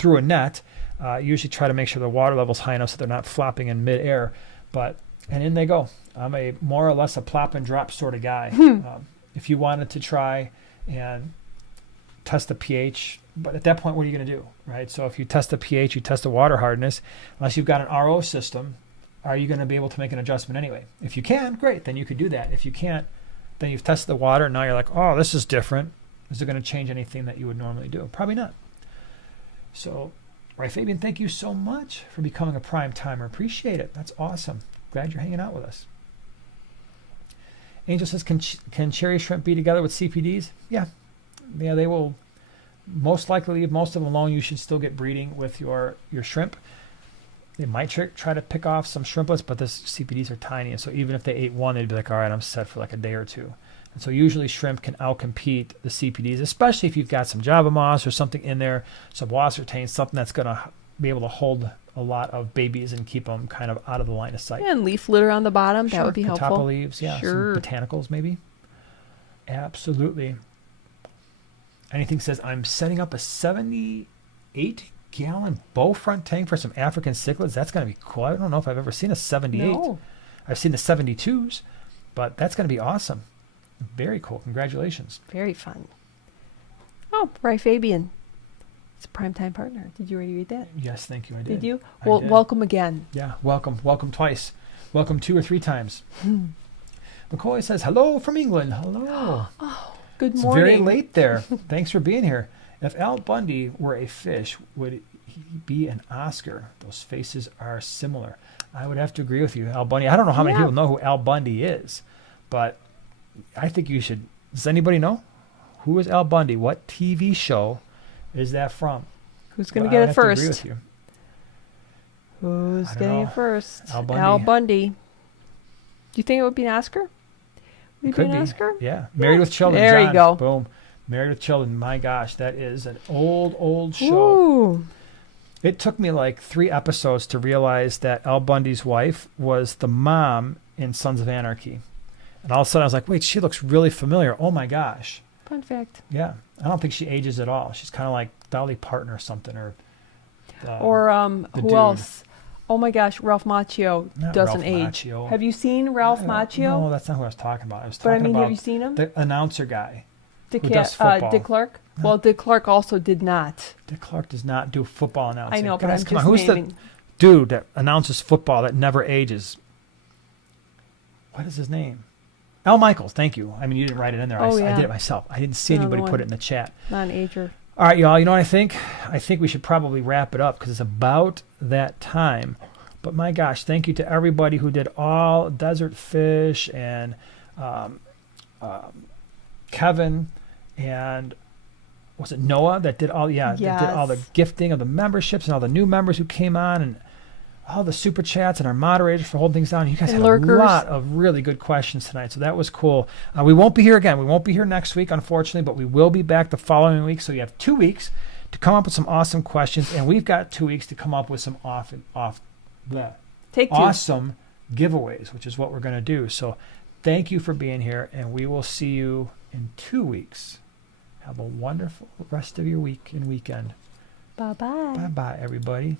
through a net. Usually try to make sure the water level's high enough so they're not flopping in midair. And in they go. I'm more or less a plop and drop sort of guy. If you wanted to try and test the pH, but at that point, what are you going to do, right? So if you test the pH, you test the water hardness. Unless you've got an RO system, are you going to be able to make an adjustment anyway? If you can, great, then you could do that. If you can't, then you've tested the water, and now you're like, oh, this is different. Is it going to change anything that you would normally do? Probably not. So, right, Fabian, thank you so much for becoming a prime timer. Appreciate it. That's awesome. Glad you're hanging out with us. Angel says, can cherry shrimp be together with CPDs? Yeah, they will. Most likely leave most of them alone. You should still get breeding with your shrimp. They might try to pick off some shrimplets, but the CPDs are tiny, and so even if they ate one, they'd be like, all right, I'm set for like a day or two. And so usually shrimp can outcompete the CPDs, especially if you've got some Java moss or something in there, some wassertain, something that's going to be able to hold a lot of babies and keep them kind of out of the line of sight. Yeah, and leaf litter on the bottom, Sure, that would be helpful. Catappa leaves, yeah, Sure. some botanicals maybe. Absolutely. Anything says, I'm setting up a 78-gallon bow front tank for some African cichlids. That's going to be cool. I don't know if I've ever seen a 78. No. I've seen the 72s, but that's going to be awesome. Very cool. Congratulations. Very fun. Oh, right, Fabian. It's a primetime partner. Did you already read that? Yes, thank you. I did. Did you? I Well, did. welcome again. Yeah, welcome. Welcome twice. Welcome 2 or 3 times. McCoy says, hello from England. Hello. Good It's morning. very late there. Thanks for being here. If Al Bundy were a fish, would he be an Oscar? Those faces are similar. I would have to agree with you, Al Bundy. I don't know how many Yeah. people know who Al Bundy is, but I think you should. Does anybody know? Who is Al Bundy? What TV show is that from? Who's going Well, to I get would it have to agree first? with you. Who's I don't getting know. it first? Al Bundy. Al Bundy. Do you think it would be an Oscar? Would it Could be be. an Oscar? Yeah. Married with Children. There you John. go. Boom. Married with Children. My gosh, that is an old show. Ooh. It took me like 3 episodes to realize that Al Bundy's wife was the mom in Sons of Anarchy. And all of a sudden I was like, wait, she looks really familiar. Oh my gosh. Fun fact. Yeah. I don't think she ages at all. She's kind of like Dolly Parton or something. Or Who dude. else? Oh my gosh, Ralph Macchio Not doesn't Ralph age. Macchio. Have you seen Ralph Macchio? No, that's not who I was talking about. I was But I talking mean, about have you seen him? the announcer guy. Dick, who does football. Dick Clark? Well, Dick Clark also did not. Dick Clark does not do football announcing. I know, but Guys, I'm come on. just Who's naming. the dude that announces football that never ages? What is his name? Al Michaels. Thank you. I mean, you didn't write it in there. Oh, I yeah. did it myself. I didn't see Another anybody put one. it in the chat. Non-ager. All right, y'all. You know what I think? I think we should probably wrap it up because it's about that time. But my gosh, thank you to everybody who did all Desert Fish and Kevin and was it Noah that did all? Yeah, that did all the Yes. gifting of the memberships and all the new members who came on and all the super chats and our moderators for holding things down. You guys And had lurkers. a lot of really good questions tonight, so that was cool. We won't be here again. We won't be here next week, unfortunately, but we will be back the following week. So you have 2 weeks to come up with some awesome questions, and we've got 2 weeks to come up with some Take two. awesome giveaways, which is what we're going to do. So thank you for being here, and we will see you in 2 weeks. Have a wonderful rest of your week and weekend. Bye-bye. Bye-bye, everybody.